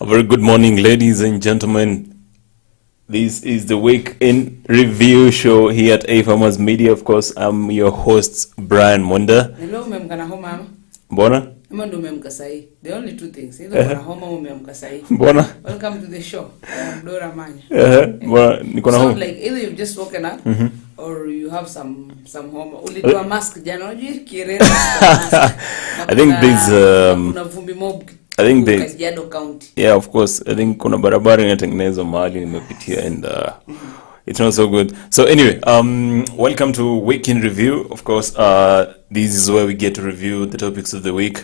A very good morning, ladies and gentlemen. This is the Week in Review show here at AFarmers Media. Of course, I'm your host, Brian Munda. Hello, Mama. Bona? The only two things. Either Bona? Welcome to the show. I'm Dora Manya. So, like either you've just woken up or you have some home. Only do a mask. I think yeah, of course. I think kuna barabara inatengenezwa mahali nimepitia and it's not so good. So anyway, welcome to Week in Review. Of course, this is where we get to review the topics of the week.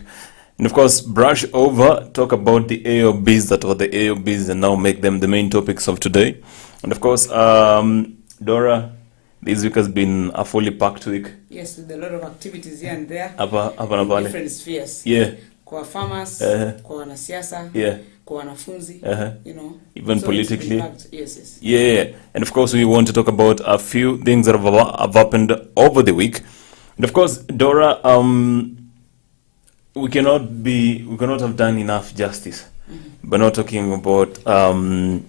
And of course, brush over, talk about the AOBs that were the AOBs and now make them the main topics of today. And of course, Dora, this week has been a fully packed week. Yes, with a lot of activities here and there. In different spheres. Yeah. Kwa farmers, kwa wanasiasa, kwa wanafunzi, even so politically. Yes. Yeah. And of course, we want to talk about a few things that have happened over the week. And of course, Dora, we cannot have done enough justice by not talking about the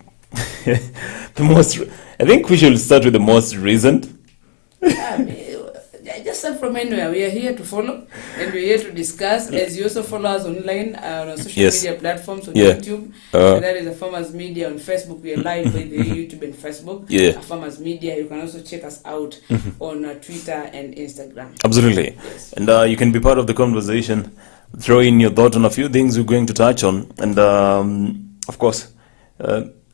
most. I think we should start with the most recent. Just start from anywhere. We are here to follow and we're here to discuss. As you also follow us online on social media platforms on YouTube. And that is AFarmers Media on Facebook. We are live with the YouTube and Facebook. AFarmers Media. You can also check us out on Twitter and Instagram. Absolutely. Yes. And you can be part of the conversation. Throw in your thought on a few things we're going to touch on. And of course,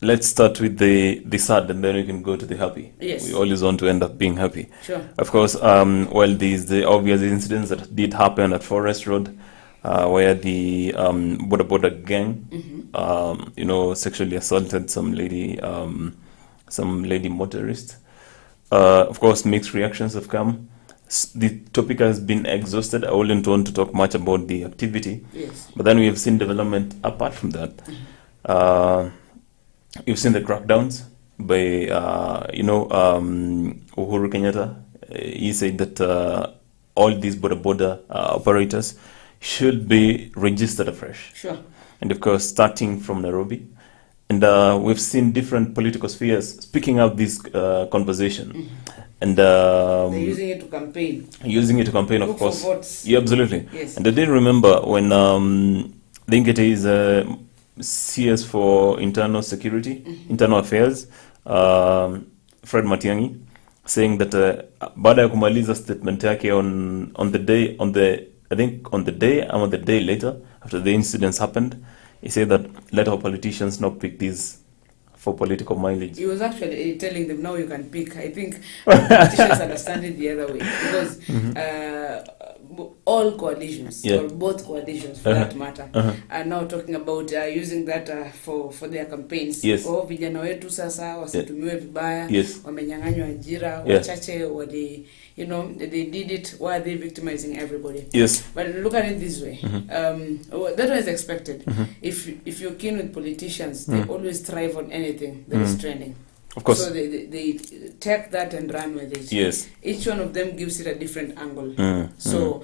let's start with the sad and then we can go to the happy. Yes. We always want to end up being happy. Sure. Of course, these the obvious incidents that did happen at Forest Road, where the border gang, sexually assaulted some lady motorist. Of course, mixed reactions have come. The topic has been exhausted. I wouldn't want to talk much about the activity. Yes. But then we have seen development apart from that. You've seen the crackdowns by, Uhuru Kenyatta. He said that all these border operators should be registered afresh. Sure. And of course, starting from Nairobi. And we've seen different political spheres speaking out this conversation. And they're using it to campaign. Of course. For votes. Yeah, absolutely. Yes. And I did remember when I think it is CS for Internal Security, Internal Affairs, Fred Matiang'i, saying that baada ya kumaliza statement yake on the day later after the incidents happened, he said that let our politicians not pick these for political mileage. He was actually telling them, now you can pick. I think politicians understand it the other way. Because all coalitions, or both coalitions for that matter, are now talking about using that for their campaigns. Yes. Vijana wetu sasa wasitumiwe vibaya, wamenyang'anywa ajira, wachache wali... they did it. Why are they victimizing everybody? Yes. But look at it this way. That was expected. If you're keen with politicians, they always thrive on anything that is trending. Of course. So they take that and run with it. Yes. Each one of them gives it a different angle. So,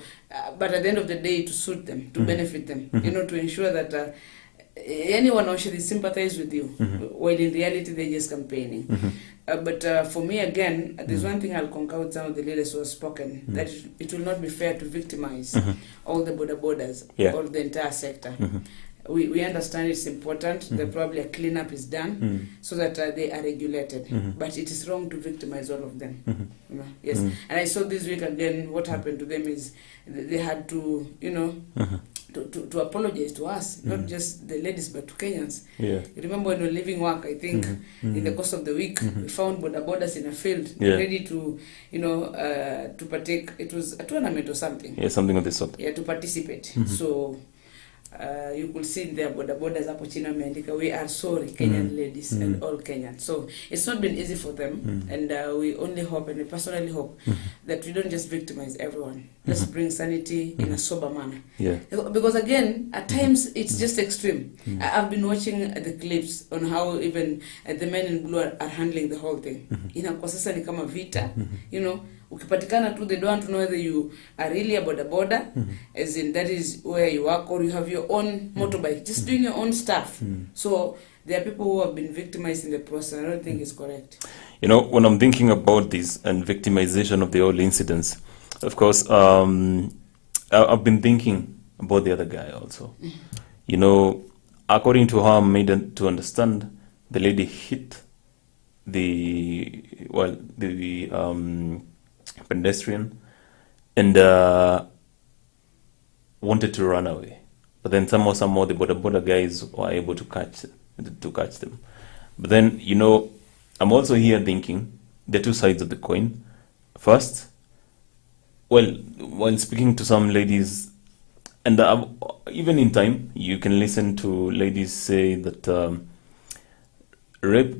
but at the end of the day, to suit them, to benefit them, to ensure that anyone actually sympathize with you, while in reality they're just campaigning. But for me, again, there's one thing I'll concur with some of the leaders who have spoken, that it will not be fair to victimize all the borders, or the entire sector. We understand it's important that probably a cleanup is done so that they are regulated. But it is wrong to victimize all of them. Yes. And I saw this week again, what happened to them is they had to, to apologize to us, not just the ladies, but to Kenyans. Yeah. You remember when we were leaving work, I think, in the course of the week, we found borders in a field, ready to, to partake. It was a tournament or something. Yeah, something of this sort. Yeah, to participate. So, you could see their borders hapo chini wameandika, we are sorry, Kenyan ladies and all Kenyans. So it's not been easy for them, and we only hope, and we personally hope, that we don't just victimize everyone. Let's bring sanity in a sober manner. Yeah. Because again, at times it's just extreme. I've been watching the clips on how even the men in blue are handling the whole thing. Kwa sasa ni kama vita, Ukipatikana tu, they don't want to know whether you are really a boda, as in that is where you work, or you have your own motorbike, just doing your own stuff. So there are people who have been victimized in the process. I don't think it's correct. You know, when I'm thinking about this and victimization of the whole incidents, of course, I've been thinking about the other guy also. You know, according to how I'm made to understand, the lady hit the pedestrian and wanted to run away, but then somehow the boda guys were able to catch them. But then, you know, I'm also here thinking the two sides of the coin. First, well, while speaking to some ladies, and even in time, you can listen to ladies say that rape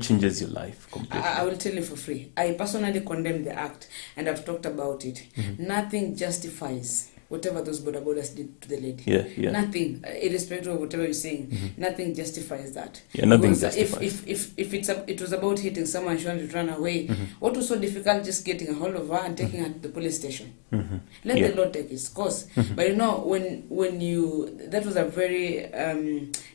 changes your life completely. I will tell you for free. I personally condemn the act, and I've talked about it. Nothing justifies whatever those bodas did to the lady. Yeah. Nothing, irrespective of whatever you're saying, nothing justifies that. Yeah, nothing because justifies. If it was about hitting someone, she wanted to run away, what was so difficult just getting a hold of her and taking her to the police station? Let the law take its course. But you know, when you, that was a very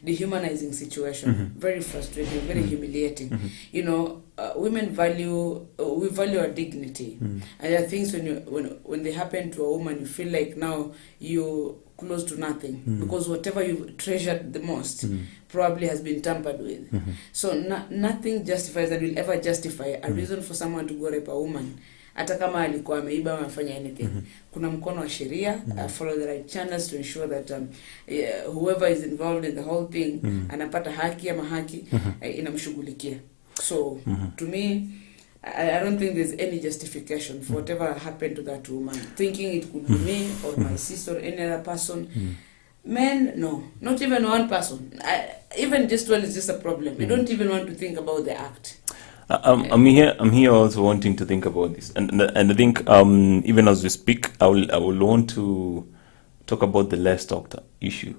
dehumanizing situation, very frustrating, very humiliating. You know, women value our dignity, and there are things when they happen to a woman, you feel like now you're close to nothing, because whatever you treasured the most probably has been tampered with. So nothing justifies that will ever justify a reason for someone to go rape a woman, hata kama alikuwa ameiba ama afanya anything. Kuna mkono wa sheria, follow the right channels to ensure that whoever is involved in the whole thing anapata haki ama haki inamshughulikia. So to me, I don't think there's any justification for whatever happened to that woman. Thinking it could be me or my sister or any other person. Men, no. Not even one person. Even just one is just a problem. You don't even want to think about the act. I'm here also wanting to think about this. And I think even as we speak, I will want to talk about the less talked issue.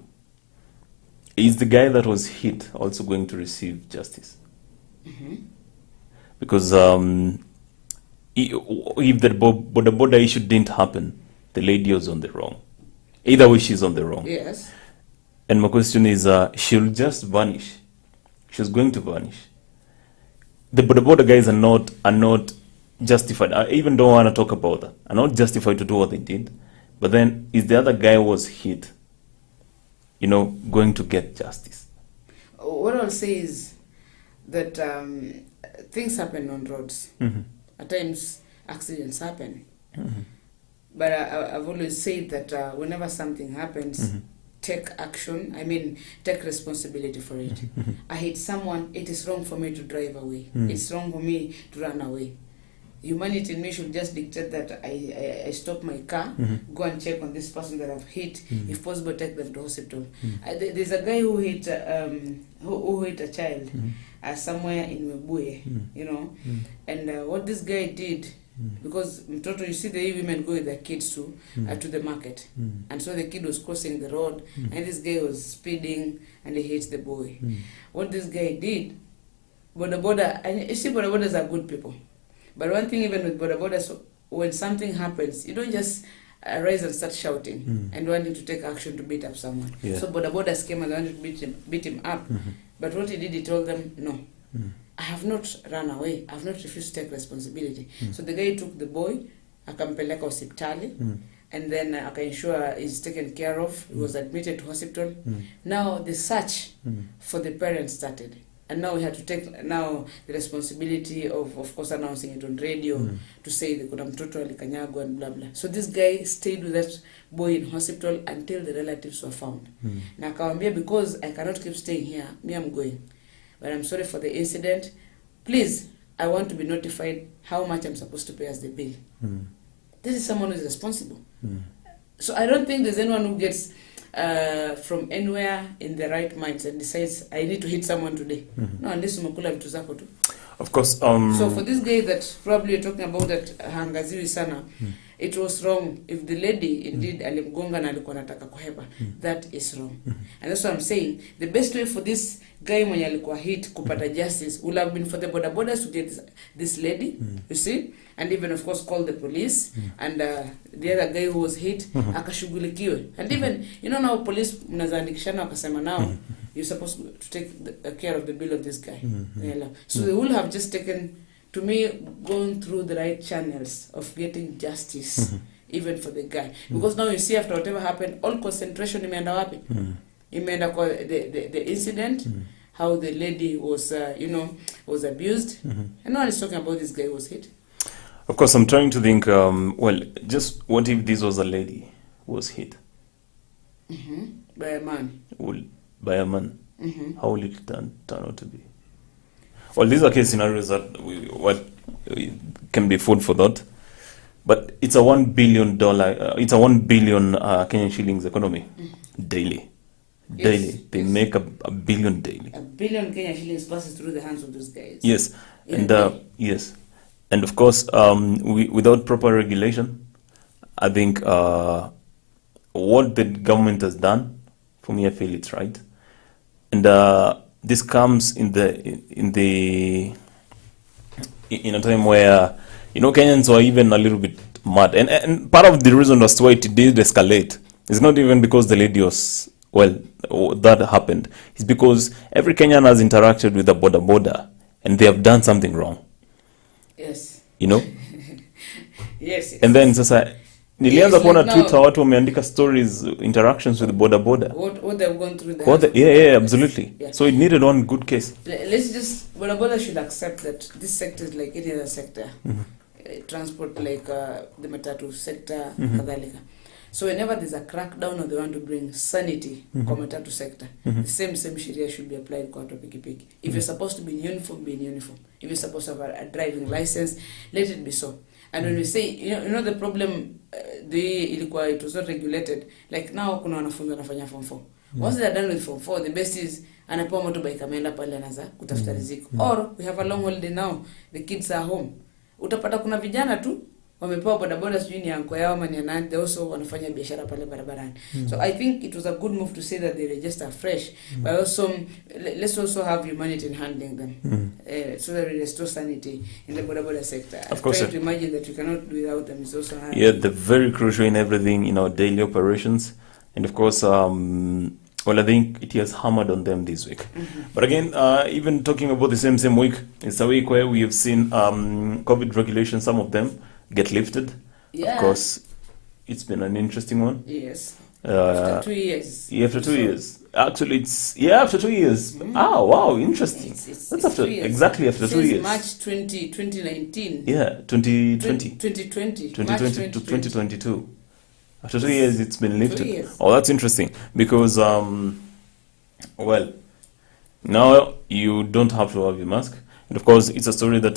Is the guy that was hit also going to receive justice? Because if the border issue didn't happen, the lady was on the wrong. Either way, she's on the wrong. Yes. And my question is, she'll just vanish. She's going to vanish. The border guys are not justified. I even don't want to talk about that. Are not justified to do what they did. But then, is the other guy who was hit, you know, going to get justice? What I'll say is that things happen on roads. At times, accidents happen. But I've always said that whenever something happens, take action. I mean, take responsibility for it. I hit someone, it is wrong for me to drive away. It's wrong for me to run away. Humanity in me should just dictate that I stop my car, go and check on this person that I've hit, if possible take them to hospital. There's a guy who hit a child somewhere in Webuye, you know, and what this guy did, because mtoto, you see the women go with their kids to the market, and so the kid was crossing the road, and this guy was speeding, and he hit the boy. What this guy did, boda, and you see bodas are good people, but one thing even with bodas, when something happens, you don't just rise and start shouting and wanting to take action to beat up someone. So bodas came and wanted to beat him up, but what he did, he told them, no, I have not run away. I have not refused to take responsibility. So the guy took the boy, akampeleka hospitali, and then ensure he's taken care of. He was admitted to hospital. Now the search for the parents started. And now we had to take the responsibility of course, announcing it on radio to say the kuna mtoto alikanyagwa and blah blah. So this guy stayed with that boy in hospital until the relatives were found. Na akawambia, because I cannot keep staying here, me I'm going. But I'm sorry for the incident. Please, I want to be notified how much I'm supposed to pay as the bill. This is someone who is responsible. So I don't think there's anyone who gets from anywhere in the right minds and decides, I need to hit someone today. No, unless umekula vitu zako tu. Of course. So for this guy that probably you're talking about that hangaziwi sana, it was wrong. If the lady indeed alimgonga na alikuwa anataka kuhepa, that is wrong. And that's what I'm saying. The best way for this guy mwenye alikuwa hit kupata justice would have been for the bodabodas to get this lady, you see, and even of course call the police and the other guy who was hit akashughulikiwe. And even now police mnazaandikishana wakasema now you're supposed to take care of the bill of this guy. So they would have just taken, to me, gone through the right channels of getting justice even for the guy, because now you see after whatever happened, all concentration imeenda wapi? Imeenda kwa the incident, how the lady was was abused, and no one is talking about this guy who was hit. Of course, I'm trying to think, well, just what if this was a lady who was hit? By a man. By a man. How will it turn out to be? Well, these are case scenarios that can be food for thought, but it's a $1 billion, it's a 1 billion Kenyan shillings economy daily. Daily, they make a billion daily. A billion Kenyan shillings passes through the hands of those guys. Yes, and yes, and of course, without proper regulation, I think what the government has done, for me, I feel it's right, and this comes in a time where Kenyans were even a little bit mad, and part of the reason as to why it did escalate is not even because the lady was that happened. It's because every Kenyan has interacted with the boda and they have done something wrong. Yes. Yes. And then sasa nilianza kuona Twitter watu wameandika stories, interactions with boda. What they've gone through. Yeah, absolutely. Yeah. So it needed one good case. Let's just, boda should accept that this sector is like any other sector. Transport like the matatu sector, kadhalika. So whenever there's a crackdown or they want to bring sanity kwa matatu sector, the same sharia should be applied kwa watu pikipiki. If you're supposed to be in uniform, be in uniform. If you're supposed to have a driving license, let it be so. And when we say, the problem, it was not regulated. Like now, kuna wanafunzi wanafanya form 4. Once they're done with form 4, the best is anapewa motorbike ameenda pale anaanza kutafuta riziki. Or we have a long holiday now, the kids are home. Utapata kuna vijana tu wamepewa bodaboda sijui ni anko yao ama ni nani, they also wanafanya biashara pale barabarani. So I think it was a good move to say that they register fresh, but also let's also have humanity in handling them, so that we restore sanity in the bodaboda sector. Of course, trying to imagine that we cannot do without them is also hard. Yeah, they're very crucial in everything in our daily operations, and of course, well, I think it has hammered on them this week. But again, even talking about the same week, it's a week where we have seen COVID regulations, some of them get lifted. Yeah. Of course, it's been an interesting one. Yes. After 2 years. Yeah, after 2 years. Actually, it's after 2 years. Oh, wow, interesting. That's after 2 years. Exactly after 2 years. March 2019. Yeah, 2020. 2020. 2020 to 2022. After 2 years, it's been lifted. 2 years. Oh, that's interesting because, well, now you don't have to have your mask. And of course, it's a story that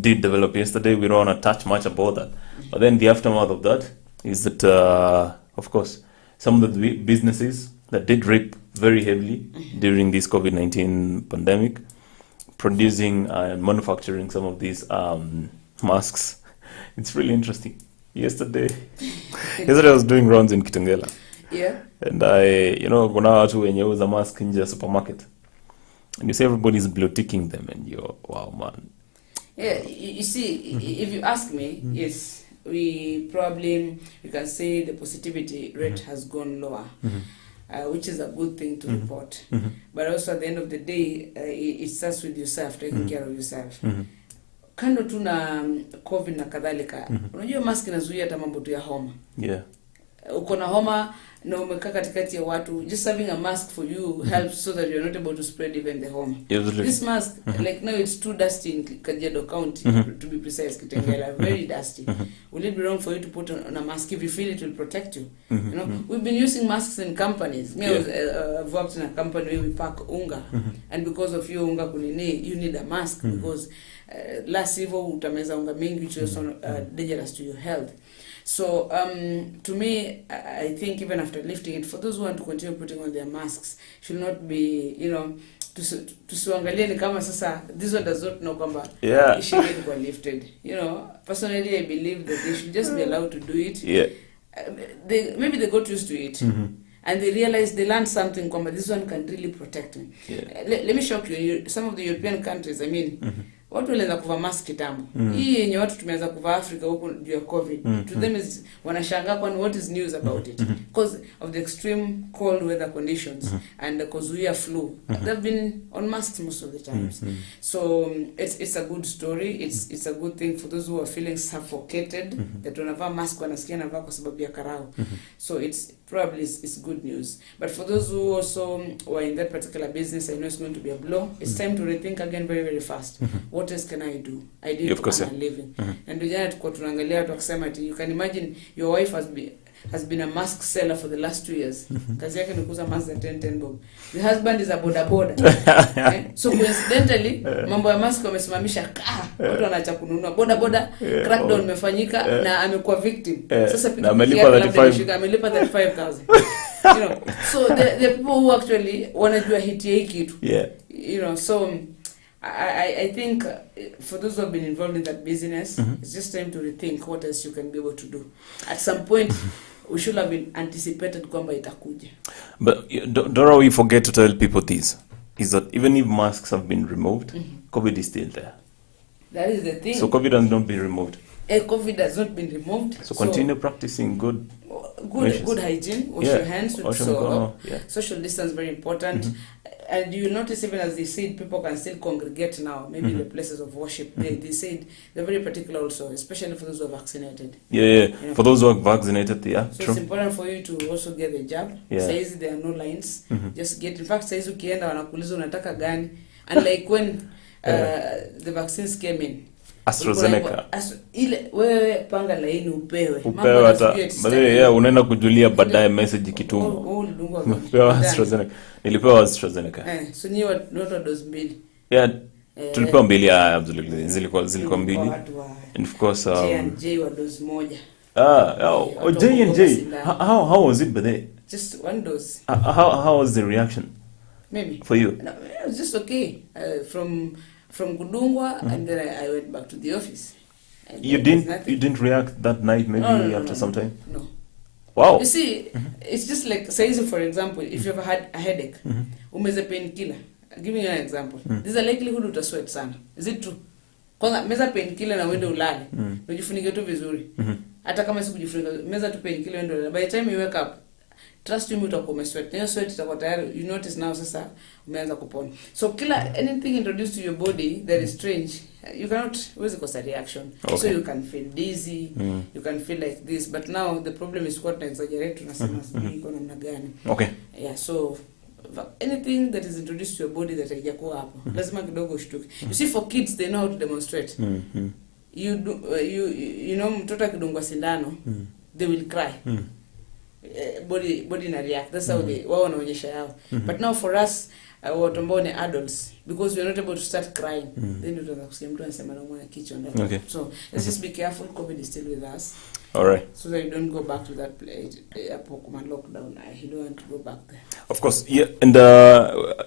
did develop yesterday. We don't want to touch much about that. But then the aftermath of that is that, of course, some of the businesses that did rip very heavily during this COVID-19 pandemic, producing and manufacturing some of these masks. It's really interesting. Yesterday I was doing rounds in Kitengela. Yeah. And kuna watu wenye uza mask nje ya supermarket. And you see everybody's blue ticking them and you're, wow, man. Yeah, you see, if you ask me, yes, we can say the positivity rate has gone lower, which is a good thing to report. But also at the end of the day, it starts with yourself, taking care of yourself. Kando tu na COVID na kadhalika, unajua mask inazuia hata mambo tu ya homa. Yeah. Uko na homa na umekaa katikati ya watu, just having a mask for you helps so that you're not able to spread even the home. This mask, like now it's too dusty in Kajiado County, to be precise, Kitengela, very dusty. Will it be wrong for you to put on a mask? If you feel it will protect you. We've been using masks in companies. Me, I've worked in a company where we pack unga, and because of your unga kunini, you need a mask because last evil utameza unga mingi, which is also dangerous to your health. So, to me, I think even after lifting it, for those who want to continue putting on their masks, should not be, tusiangalie ni kama sasa this one does not know kwamba Yeah. it should be lifted. You know, personally I believe that they should just be allowed to do it. Yeah. Maybe they got used to it. And they realized, they learned something kwamba this one can really protect me. Yeah. Let me shock you, some of the European countries, I mean, watu walianza kuvaa mask kitambo. Hii yenye watu tumeanza kuvaa Africa huko juu ya COVID. To them is wanashangaa kwani what is news about it? Because of the extreme cold weather conditions and the kuzuia flu. They've been on masks most of the times. So it's a good story. It's a good thing for those who are feeling suffocated that wanavaa mask wanasikia navaa kwa sababu ya karao. So it's probably it's good news. But for those who also were in that particular business, I know it's going to be a blow. It's time to rethink again very, very fast. What else can I do? I did Of course, earn a living. And jana tuko tunaangalia watu wakisema ati you can imagine your wife has been a mask seller for the last 2 years. Kazi yake ni kuuza mask za 10 bob. The husband is a boda. So coincidentally, mambo ya mask wamesimamisha watu wanaacha kununua boda. Crackdown imefanyika na amekuwa victim. Sasa na amelipa 35,000. You know, so the people who actually wanajua hiti hii kitu. Yeah. You know, so I think for those who have been involved in that business, it's just time to rethink what else you can be able to do. At some point, we should have been anticipated kwamba itakuja. But don't we forget to tell people this, is that even if masks have been removed, COVID is still there. That is the thing. So COVID has not been removed. COVID has not been removed. So continue practicing good hygiene. Wash your hands with soap. Yeah. Social distance very important. And you will notice even as they said, people can still congregate now, maybe in the places of worship. They said they're very particular also, especially for those who are vaccinated. Yeah. You know, for those who are vaccinated, yeah. So true. It's important for you to also get the jab. Yeah. Saizi there are no lines. Just get. In fact, saizi ukienda wanakuuliza unataka gani. And like when the vaccines came in, AstraZeneca. Ile wewe panga laini upewe. Hata unaenda kujulia baadaye message kitu. Upewa AstraZeneca. Nilipewa AstraZeneca. So ni watu dose mbili. Yeah. Tulipewa mbili, absolutely. Zilikuwa mbili. And of course J wa dose moja. J&J. How was it by the? Just one dose. How was the reaction? Maybe. For you? No, it was just okay. From Kudungwa and then I went back to the office. You didn't react that night, maybe after some time? No. Wow. You see, it's just like, say for example, if you ever had a headache, umeze painkiller. I'll give you an example. There's a likelihood utasweat sana. Is it true? Kwanza meza painkiller na uende ulale. Ujifunike tu vizuri. Hata kama sikujifunika, meza tu painkiller uende ulale. By the time you wake up, trust me, utakuwa umesweat. Hiyo sweat itakuwa tayari, you notice now sasa umeanza kupona. So anything introduced to your body that is strange, you cannot cause a reaction. Okay. So you can feel dizzy, you can feel like this, but now the problem is what exaggerate tunasema iko namna gani. Okay. Yeah, so anything that is introduced to your body that haijakuwa hapo, lazima kidogo ushtuke. You see, for kids they know how to demonstrate. You know, mtoto akidungwa sindano, they will cry. Body na react. That's how wao wanaonyesha yao. But now for us watu ambao ni adults, because we are not able to start crying, then utaanza kusikia mtu anasema naumwa na kichwa. Okay. So let's just be careful. COVID is still with us. All right. So that you don't go back to that place, lockdown. You don't want to go back there. Of course, yeah. And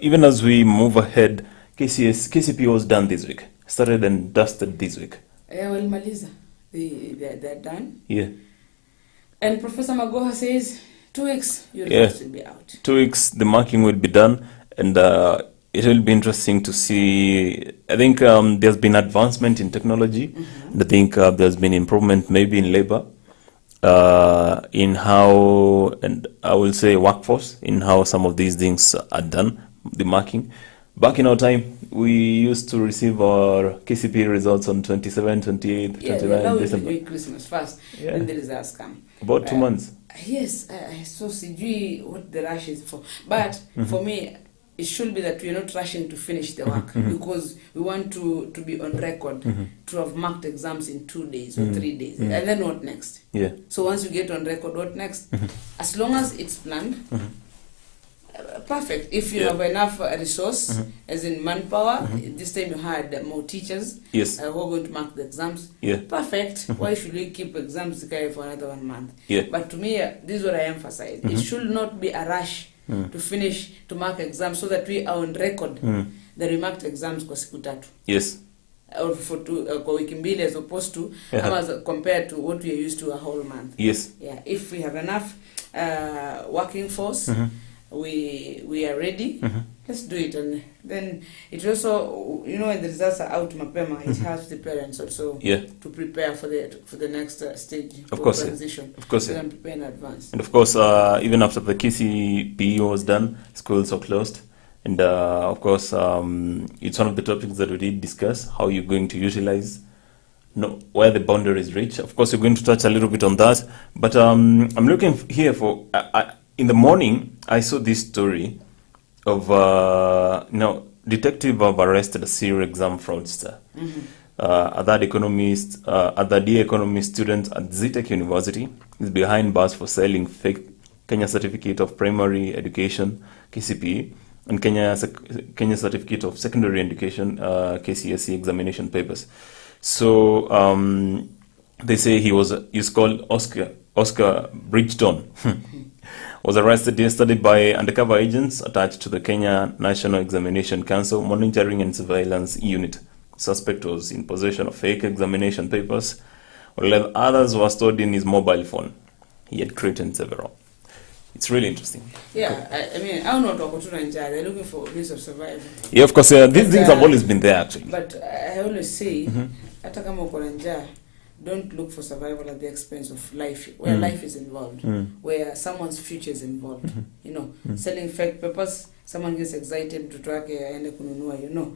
even as we move ahead, KCP was done this week. Started and dusted this week. Yeah, well, Maliza, they're done. Yeah. And Professor Magoha says 2 weeks your results will be out. 2 weeks the marking will be done, and it will be interesting to see. I think there's been advancement in technology, and I think there's been improvement maybe in labor, in how, and I will say workforce, in how some of these things are done, the marking. Back in our time, we used to receive our KCP results on 27, 28, 29 December. Yeah, Christmas first, then the results come. About 2 months. Yes, so sijui what the rush is for. But for me, it should be that we are not rushing to finish the work because we want to be on record, to have marked exams in 2 days or 3 days. And then what next? Yeah. So once you get on record, what next? As long as it's planned, perfect. If you have enough resource, as in manpower, this time you had more teachers who are going to mark the exams. Yeah. Perfect. Why should we keep exams for another 1 month? Yeah. But to me, this is what I emphasize. It should not be a rush to finish, to mark exams so that we are on record the remarked exams kwa siku tatu. Yes. Or for kwa wiki mbili as opposed to compared to what we are used to a whole month. Yes. Yeah, if we have enough working force, we are ready. Let's do it, and then it also, you know, when the results are out mapema, it helps the parents also to prepare for the next stage of transition. Of course, and prepare in advance. And of course, even after the KCPE was done, schools are closed. And of course, it's one of the topics that we did discuss, how you're going to utilize, where the boundaries reach. Of course, we're going to touch a little bit on that. But I'm looking here for, in the morning, I saw this story of, detective have arrested a serial exam fraudster. A third year economist student at ZTech University is behind bars for selling fake Kenya Certificate of Primary Education, KCPE, and Kenya Certificate of Secondary Education, KCSE examination papers. So they say he's called Oscar Bridgeton. Was arrested yesterday by undercover agents attached to the Kenya National Examination Council Monitoring and Surveillance Unit. Suspect was in possession of fake examination papers, while others were stored in his mobile phone. He had created several. It's really interesting. Yeah, I mean, I don't know what they're looking for ways of survival. Yeah, of course, these things have always been there, actually. But I always say, hata kama uko na njaa, don't look for survival at the expense of life, where life is involved, where someone's future is involved. You know, selling fake papers, someone gets excited to track aende kununua, you know.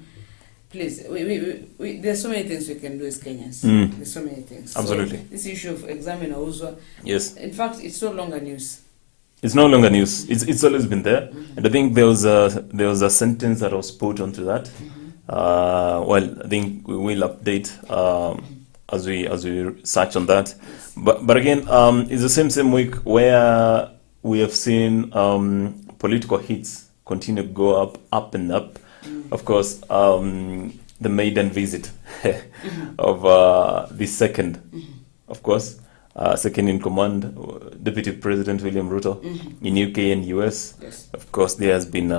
Please, we there's so many things we can do as Kenyans. There's so many things. Absolutely. So, this issue of exam inauzwa. Yes. In fact, it's no longer news. It's no longer news. It's always been there, and I think there was a sentence that was put onto that. Well, I think we will update as we search on that. But again, it's the same week where we have seen political hits continue to go up and up. Of course, the maiden visit of the second, of course. Second in command, Deputy President William Ruto in UK and US. Yes. Of course, there has been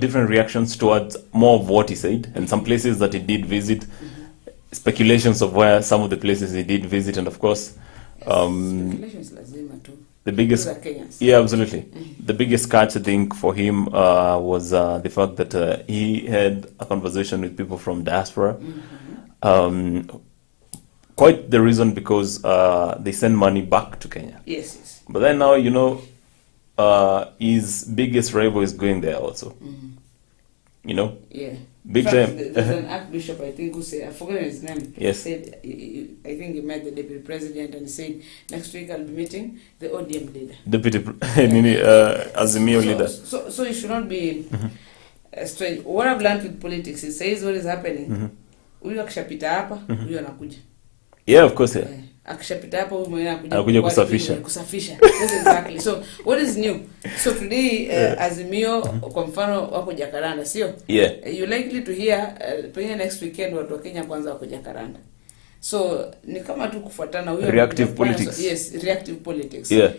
different reactions towards more of what he said, and some places that he did visit, speculations of where some of the places he did visit, and of course, the biggest, absolutely, the biggest catch I think for him was the fact that he had a conversation with people from diaspora. Quite the reason because they send money back to Kenya. Yes. But then now, you know, his biggest rival is going there also. You know? Yeah. Big time. There's an archbishop, I think, who said, I forgot his name. Yes. Said, I think he met the deputy president and he said, next week I'll be meeting the ODM leader. Azimio leader. So it should not be strange. What I've learned with politics, it says what is happening. Huyu akishapita hapa, huyu anakuja. Yeah, of course. Yeah. Akishapita hapa huyu mwingine anakuja kusafisha. That's exactly. So what is new? So today Azimio kwa mfano wako Jakaranda, sio? Yeah. You likely to hear pengine next weekend watu wa Kenya kwanza wako Jakaranda. So ni kama tu kufuatana huyo reactive politics. Yes, reactive politics. Yeah.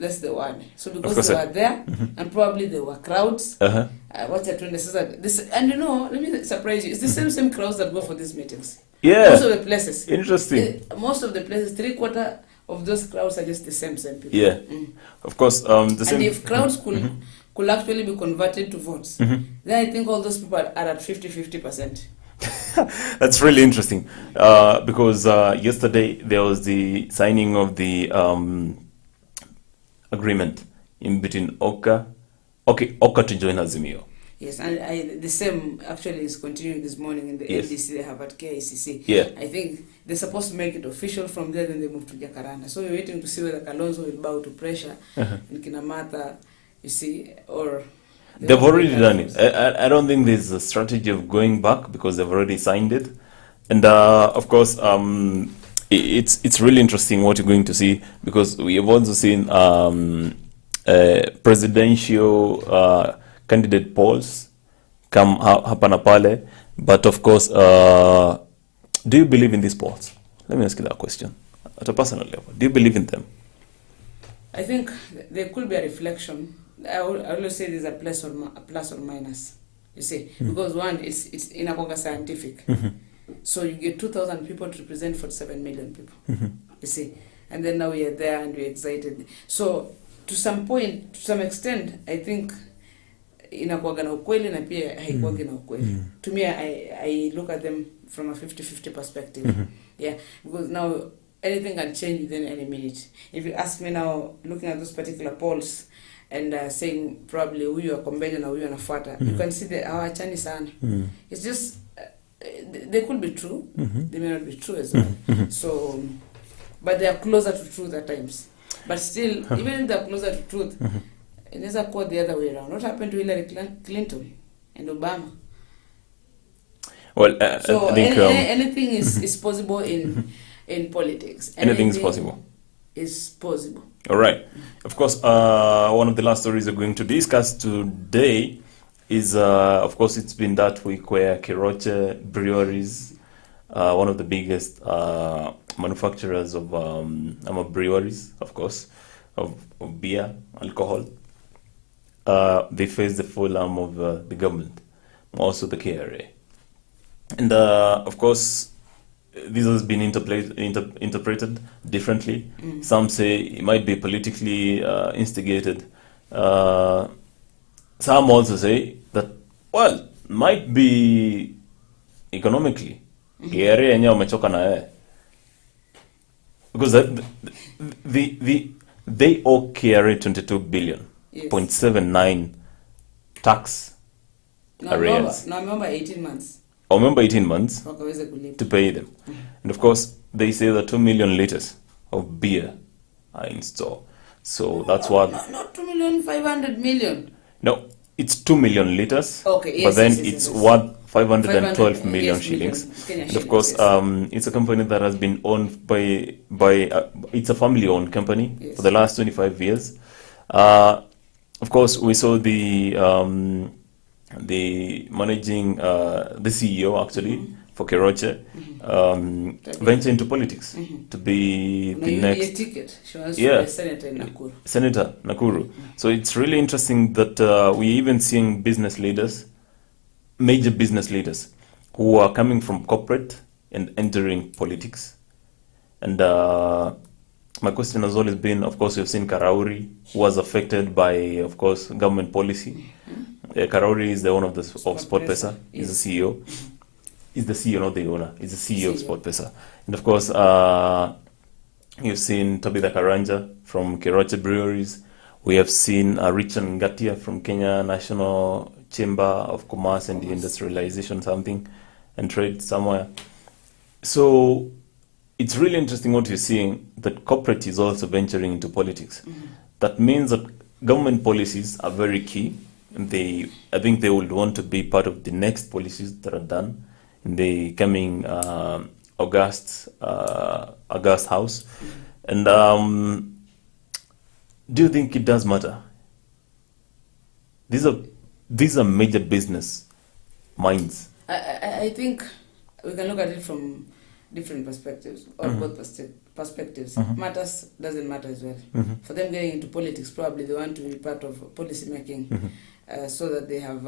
That's the one. So because they were there and probably there were crowds. What's that when this, and you know, let me surprise you. It's the same crowds that go for these meetings. Yeah. Most of the places. Interesting. Most of the places, 3/4 of those crowds are just the same people. Yeah. Of course, the same. And if crowds could actually be converted to votes, then I think all those people are at 50%. That's really interesting because yesterday there was the signing of the agreement in between Oka to join Azimio. Yes, and the same actually is continuing this morning in the LDC they have at KICC. Yeah. I think they're supposed to make it official from there, then they move to Jakaranda. So we're waiting to see whether Kalonzo will bow to pressure in Kinamata, you see, or... They've already done it. I don't think there's a strategy of going back because they've already signed it. And of course, it's really interesting what you're going to see because we have also seen presidential candidate polls come hapa na pale. But of course, do you believe in these polls? Let me ask you that question at a personal level. Do you believe in them? I think there could be a reflection I always say there's a plus or minus. You see, because one, it's in a scientific. So you get 2,000 people to represent 47 million people. You see, and then now we are there and we're excited. So to some extent, I think inakuwaga na ukweli na pia haikuwagi na ukweli. To me, I look at them from a 50-50 perspective. Yeah, because now anything can change within any minute. If you ask me now, looking at those particular polls and saying probably huyu akombele na huyu anafuata, you can see that hawachani sana. It's just they could be true, they may not be true as well. So, but they are closer to truth at times. But still, even if they are closer to truth, it needs to go the other way around. What happened to Hillary Clinton and Obama? Well, so I think anything is possible in politics. Anything is possible. Is possible. All right. Of course, one of the last stories we're going to discuss today is, of course, it's been that week where Keroche breweries, one of the biggest manufacturers of breweries, of course, of beer, alcohol, they face the full arm of the government, also the KRA. And, of course, this has been interpreted differently. Some say it might be politically instigated. Some also say that, well, might be economically. KRA yenyewe wamechoka na yeye. Because they owe KRA 22 billion, yes. 0.79 tax arrears. No, I remember 18 months. I remember 18 months to pay them. And of course, they say that 2 million liters of beer are in store. So that's what... Not 2,500,000. No, it's 2 million liters. Okay, yes, but then yes, it's worth 512 million shillings. And of course, it's a company that has been owned by it's a family-owned company for the last 25 years. Of course, we saw the managing, the CEO actually, for Keroche, venture into politics to be the next ticket. She wants to be Senator in Nakuru. Senator Nakuru. So it's really interesting that we're even seeing business leaders, major business leaders, who are coming from corporate and entering politics. And my question has always been, of course, we've seen Karauri, who was affected by, of course, government policy. Karauri is the owner of SportPesa. He's the CEO. He's the CEO, not the owner. He's the CEO of SportPesa. And of course, you've seen Tabitha Karanja from Keroche Breweries. We have seen Richard Ngatia from Kenya National Chamber of Commerce and Industrialization something and Trade somewhere. So it's really interesting what you're seeing, that corporate is also venturing into politics. That means that government policies are very key. I think they would want to be part of the next policies that are done in the coming August House. And do you think it does matter? These are major business minds. I think we can look at it from different perspectives, or both perspectives. Matters doesn't matter as well. For them getting into politics, probably they want to be part of policy making. So that they have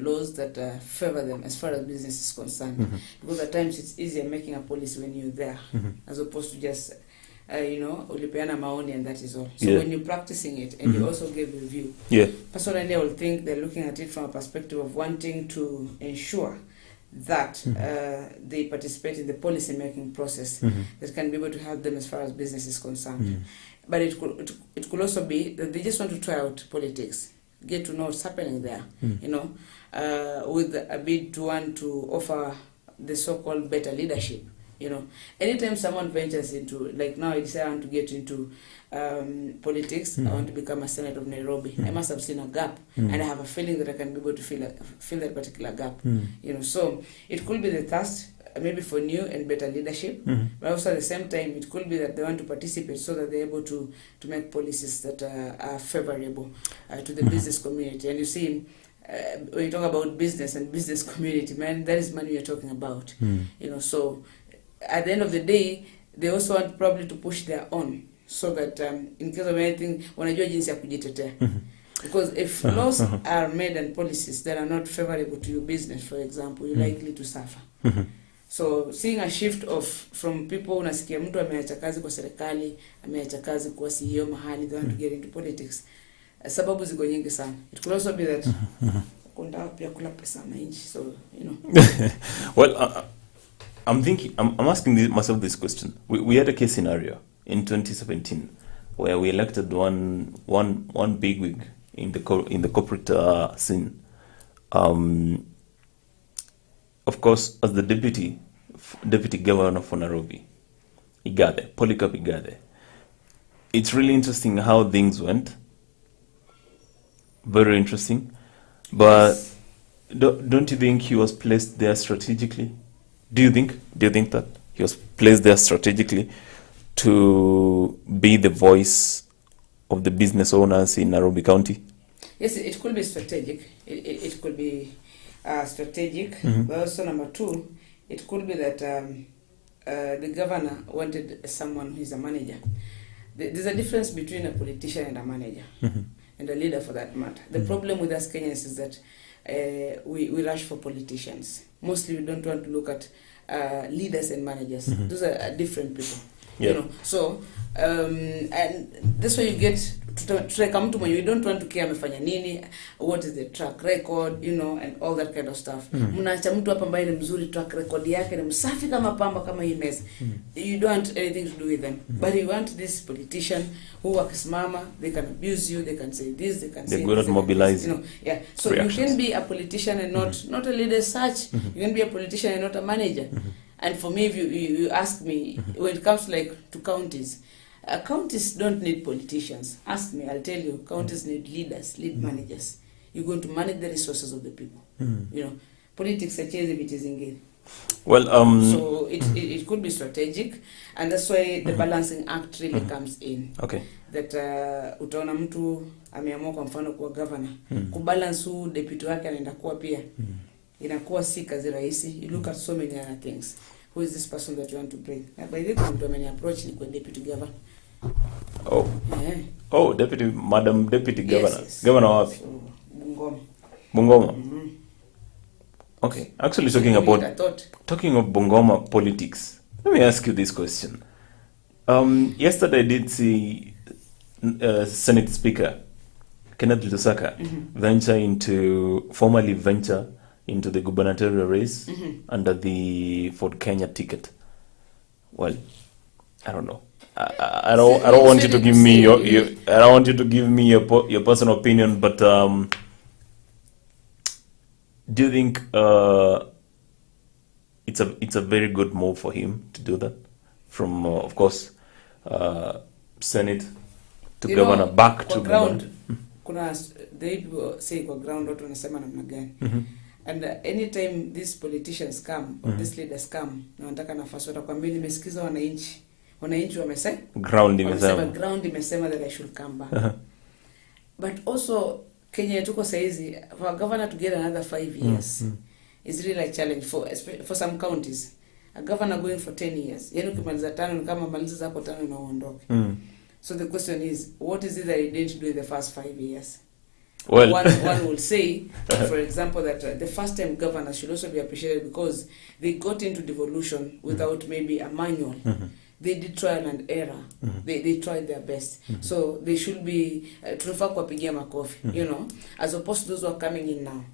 laws that favor them as far as business is concerned. Because at times it's easier making a policy when you're there, as opposed to just, ulipeana maoni and that is all. So when you're practicing it and you also give review, personally I will think they're looking at it from a perspective of wanting to ensure that they participate in the policy making process that can be able to help them as far as business is concerned. But it could also be that they just want to try out politics, get to know what's happening there, with a bid to want to offer the so-called better leadership. Anytime someone ventures into, like now I decide I want to get into politics, I want to become a senator of Nairobi, I must have seen a gap, and I have a feeling that I can be able to fill that particular gap. So it could be the thirst, maybe for new and better leadership, but also at the same time it could be that they want to participate so that they're able to make policies that are favorable to the business community. And you see, when you talk about business and business community, man, that is money you're talking about. So at the end of the day, they also want probably to push their own, so that in case of anything, wanajua jinsi ya kujitetea. Because if laws are made and policies that are not favorable to your business, for example, you're likely to suffer. So seeing a shift from people, unasikia mtu ameacha kazi kwa serikali, ameacha kazi kwa CEO mahali, they want to get into politics. Sababu ziko nyingi sana. It could also be that kunda pia kula pesa na nchi, so you know. Well, I'm asking myself this question. We had a case scenario in 2017 where we elected one bigwig in the corporate scene. Of course, as the deputy governor for Nairobi, Igade, Polycarp Igade. It's really interesting how things went. Very interesting. But yes. Don't you think he was placed there strategically? Do you think that he was placed there strategically to be the voice of the business owners in Nairobi County? Yes, it could be strategic. It could be strategic. But also, number two, it could be that the governor wanted someone who is a manager. There's a difference between a politician and a manager, and a leader for that matter. The problem with us Kenyans is that we rush for politicians. Mostly we don't want to look at leaders and managers. Those are different people. Yeah. You know, so and that's why you get to come to when you don't want to care amefanya nini, what is the track record, you know, and all that kind of stuff. Mnaacha mtu hapa ambaye ni mzuri, track record yake ni msafi kama pamba kama hii meza. You don't want anything to do with them. But you want this politician who wakisimama, they can abuse you, they can say this, they can say good at mobilizing. You know, yeah. So reactions. You can be a politician and not a leader as such. You can be a politician and not a manager. And for me, if you ask me, when it comes to counties, counties don't need politicians. Ask me, I'll tell you, counties need leaders, lead managers. You're going to manage the resources of the people. You know, politics are changing, it is engaged. Well, so it could be strategic, and that's why the balancing act really comes in. Okay. That utaona mtu ameamua kwa mfano kuwa governor, kubalance huu deputy wake anaenda kuwa pia. Inakuwa si kazi rahisi. You look at so many other things. Who is this person that you want to bring? By the time to many approach ni kwa deputy governor. Oh. Yeah. Oh, Madam Deputy Governor. Yes. Governor wapi? So, Bungoma. Bungoma. Okay. Actually talking of Bungoma politics. Let me ask you this question. Yesterday I did see Senate Speaker Kenneth Lusaka formally venture into the gubernatorial race under the Ford Kenya ticket. Well, I don't know. I don't want you to give me your personal opinion, but do you think it's a very good move for him to do that from of course Senate to governor back to ground? Kuna the people say kwa ground watu wanasema namna gani? And anytime these politicians come or these leaders come na wanataka nafasi, watakwambia nimesikiza wananchi wamesema ground imesema that I should come back. But also Kenya tuko saizi for a governor to get another 5 years is really a challenge for some counties. A governor going for 10 years, yani ukimaliza 5 ni kama maliza zako 5 na uondoke. So the question is, what is it that he didn't do in the first 5 years? Well, one will say, for example, that the first-time governors should also be appreciated because they got into devolution without maybe a manual. They did trial and error. They tried their best. So they should be tunafaa kuwapigia makofi, you know, as opposed to those who are coming in now.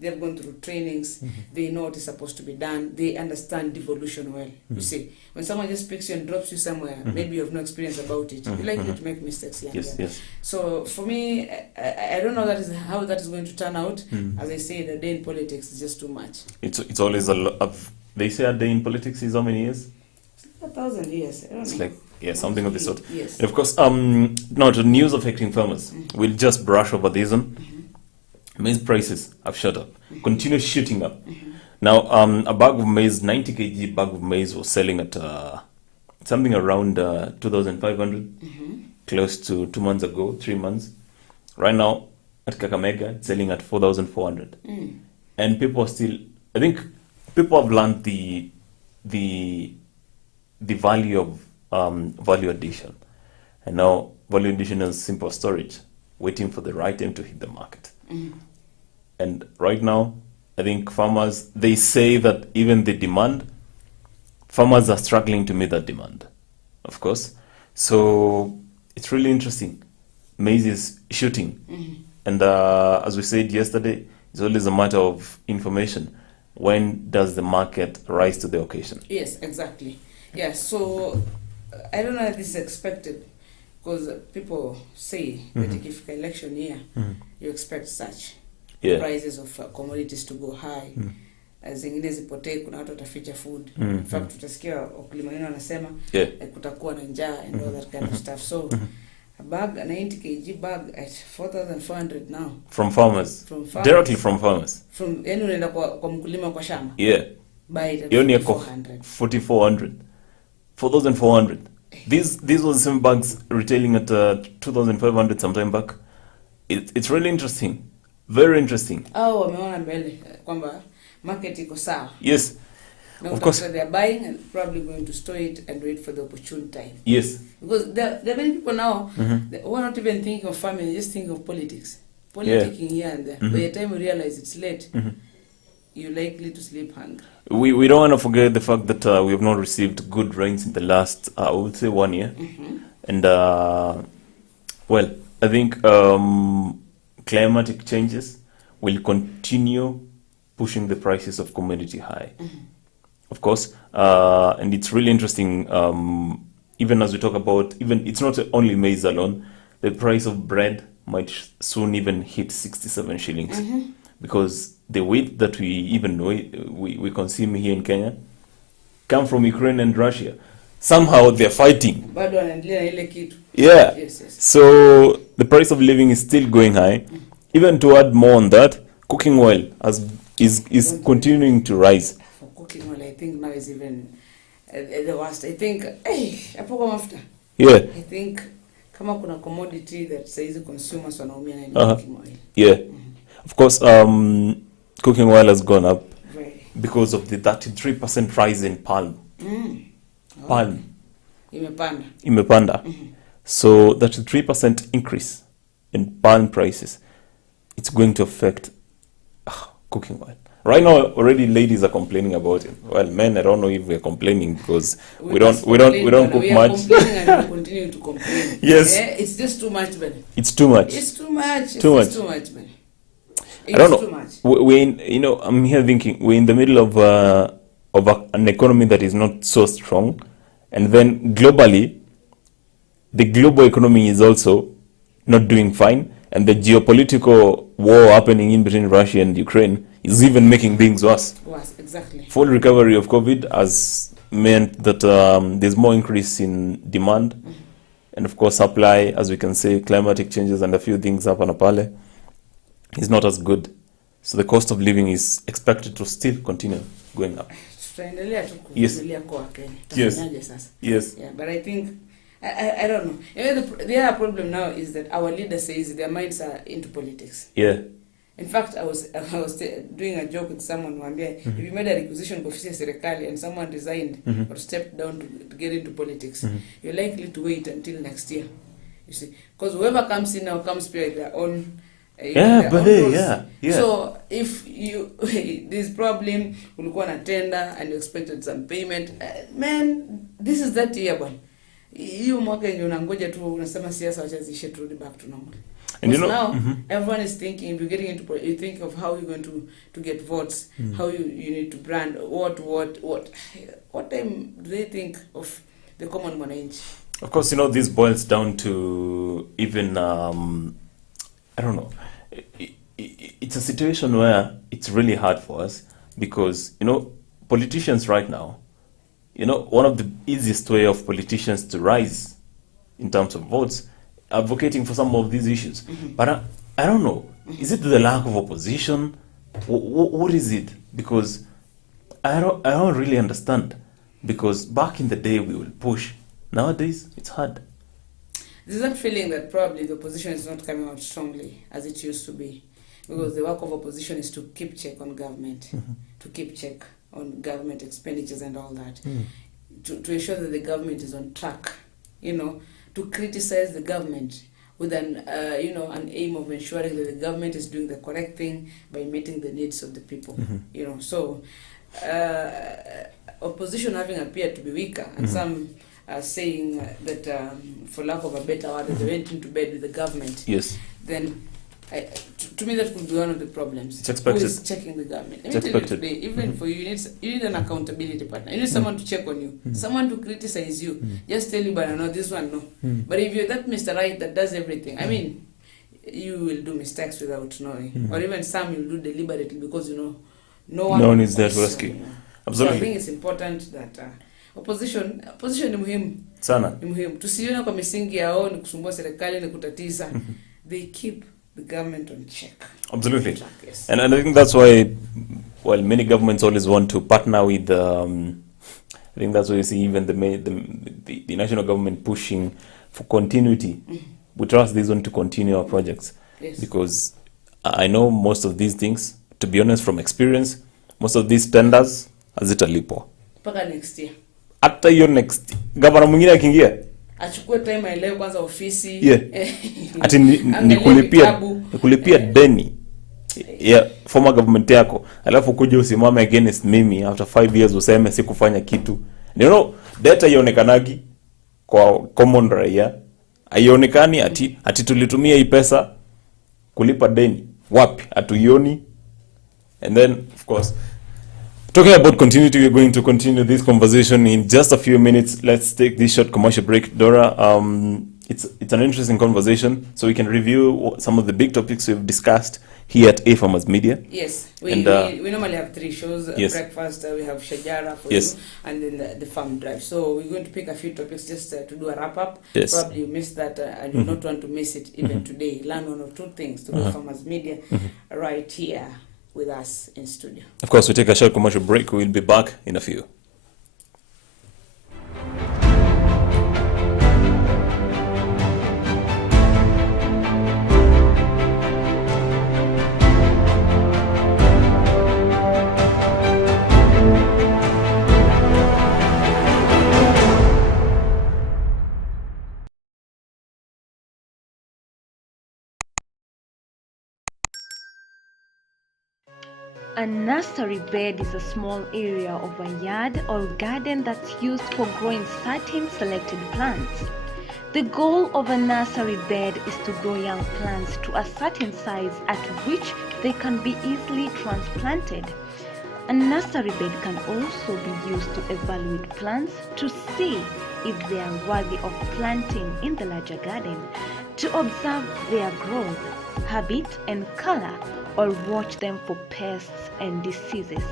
They've gone through trainings. They know what is supposed to be done. They understand devolution well. You see, when someone just picks you and drops you somewhere, maybe you have no experience about it. You're likely to make mistakes here. Yes. So for me, I don't know how that is going to turn out. As I say, the day in politics is just too much. It's always a lot of, they say a day in politics is how many years? 1,000 years. I don't it's know. like something of the sort. Yes. And of course, now to news affecting farmers. We'll just brush over this one. Maize prices have shot up, continue shooting up. Now, a bag of maize, 90 kg bag of maize was selling at something around 2,500, close to 2 months ago, 3 months. Right now, at Kakamega, it's selling at 4,400. And people are still, I think, people have learned the value of value addition. And now value addition is simple storage. waiting for the right time to hit the market. And right now, I think farmers, they say that even the demand, farmers are struggling to meet that demand, of course. So it's really interesting. Maize is shooting. And as we said yesterday, it's always a matter of information. When does the market rise to the occasion? Yes, exactly. Yeah, so I don't know if this is expected, because people say that if election year, you expect such prices of commodities to go high. Zingine zipotee, kuna watu wataficha food. In fact, tutasikia wakulima wengine wanasema kutakuwa na njaa and all that kind of stuff. So a bag, a 90 kg bag at 4,400 now. From farmers? Directly from farmers? From yani unaenda kwa mkulima kwa shamba. Yeah. Buy it at 4,400. 4,400. 4,400. These were the same bags retailing at 2,500 some time back. It's really interesting. Very interesting. Wameona mbele kwamba market iko sawa. Yes. Now, of course, they are buying and probably going to store it and wait for the opportune time. Yes. Because there are many people now who are not even thinking of farming, they just think of politics. Politicking here and there. By the time you realize it's late, you're likely to sleep hungry. We don't want to forget the fact that we have not received good rains in the last, I would say, 1 year. And, well, I think climatic changes will continue pushing the prices of commodity high. Of course, and it's really interesting, even as we talk about, even it's not only maize alone, the price of bread might soon even hit 67 shillings. Because the wheat that we consume here in Kenya come from Ukraine and Russia. Somehow they're fighting. Yeah. Yes. So the price of living is still going high. Even to add more on that, cooking oil is continuing to rise. For cooking oil, I think now is even the worst. I think, yeah. I think kama kuna commodity that says consumers wanaumia na cooking oil. Yeah. Of course, cooking oil has gone up because of the 33% rise in palm. Palm. Imepanda. So that 3% increase in palm prices, it's going to affect cooking oil. Right now, already ladies are complaining about it. Well, men, I don't know if we're complaining because we don't cook much. We are complaining and we continue to complain. Yes. Yeah? It's just too much, man. It's too much. It's too much. Too much. It's too much, man. I don't know. I'm here thinking we're in the middle of an economy that is not so strong, and then globally, the global economy is also not doing fine, and the geopolitical war happening in between Russia and Ukraine is even making things worse. Worse, exactly. Full recovery of COVID has meant that there's more increase in demand, and of course supply, as we can say, climatic changes and a few things up on Apale is not as good. So the cost of living is expected to still continue going up. Yes. Yes. Yes. Yeah, but I think, I don't know. The other problem now is that our leader says their minds are into politics. Yeah. In fact, I was doing a joke with someone who if you made a requisition for serikali and someone resigned or stepped down to get into politics, you're likely to wait until next year. You see, because whoever comes in now comes with their own. So if you this problem ulikuwa na tender and you expected some payment, man, this is that year bwana. Hiyo mwaka yenye unangoja tu unasema siasa wacha zishe turudi back to normal. And now everyone is thinking, if you're getting into you think of how you're going to get votes, how you need to brand, what time do they think of the common mwananchi? Of course, this boils down to even I don't know. It's a situation where it's really hard for us because, politicians right now, one of the easiest way of politicians to rise in terms of votes, advocating for some of these issues. But I don't know. Is it the lack of opposition? What is it? Because I don't really understand. Because back in the day, we will push. Nowadays, it's hard. There's that feeling that probably the opposition is not coming out strongly as it used to be. Because the work of opposition is to keep check on government, to keep check on government expenditures and all that, to ensure that the government is on track, to criticize the government with an aim of ensuring that the government is doing the correct thing by meeting the needs of the people. So opposition having appeared to be weaker, and some are saying that, for lack of a better word, they went into bed with the government. Yes. Then, to me, that could be one of the problems. It's expected. Who is checking the government? It's expected. Today, even for you, you need an accountability partner. You need someone to check on you, someone to criticize you. Just tell you, but no, this one, no. But if you're that Mr. Right that does everything, I mean, you will do mistakes without knowing. Or even some you'll do deliberately because, no one is there to rescue. Absolutely. So I think it's important that opposition ni muhimu sana, ni muhimu. Tusione kwa misingi yao ni kusumbua serikali, ni kutatiza. They keep the government on check. Absolutely. Yes. And I think that's why, well, many governments always want to partner with, I think that's why you see even the national government pushing for continuity. We trust this one to continue our projects. Yes. Because I know most of these things, to be honest, from experience, most of these tenders hazitalipwa mpaka next year. Hata hiyo next governor mwingine akiingia achukue time aelewe kwanza ofisi. Yeah. Ati nikulipia deni former government yako, alafu kuja usimame against mimi after 5 years useme sikufanya kitu. Data ionekanagi kwa common raia, haionekani ati tulitumia hii pesa kulipa deni. Wapi? Hatuioni. And then, of course, talking about continuity, we're going to continue this conversation in just a few minutes. Let's take this short commercial break. Dora, it's an interesting conversation, so we can review some of the big topics we've discussed here at AFarmers Media. Yes, we normally have 3 shows. Yes. Breakfast, we have Shajara for Yes. you, and then the farm drive. So we're going to pick a few topics just to do a wrap-up. Yes. Probably you missed that, and you not want to miss it even today. Learn 1 or 2 things to do Farmers Media right here with us in studio. Of course, we take a short commercial break. We'll be back in a few. A nursery bed is a small area of a yard or garden that's used for growing certain selected plants. The goal of a nursery bed is to grow young plants to a certain size at which they can be easily transplanted. A nursery bed can also be used to evaluate plants to see if they are worthy of planting in the larger garden, to observe their growth, habit, and color, or watch them for pests and diseases.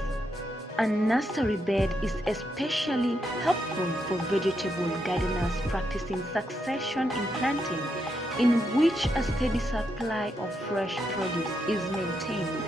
A nursery bed is especially helpful for vegetable gardeners practicing succession in planting, in which a steady supply of fresh produce is maintained.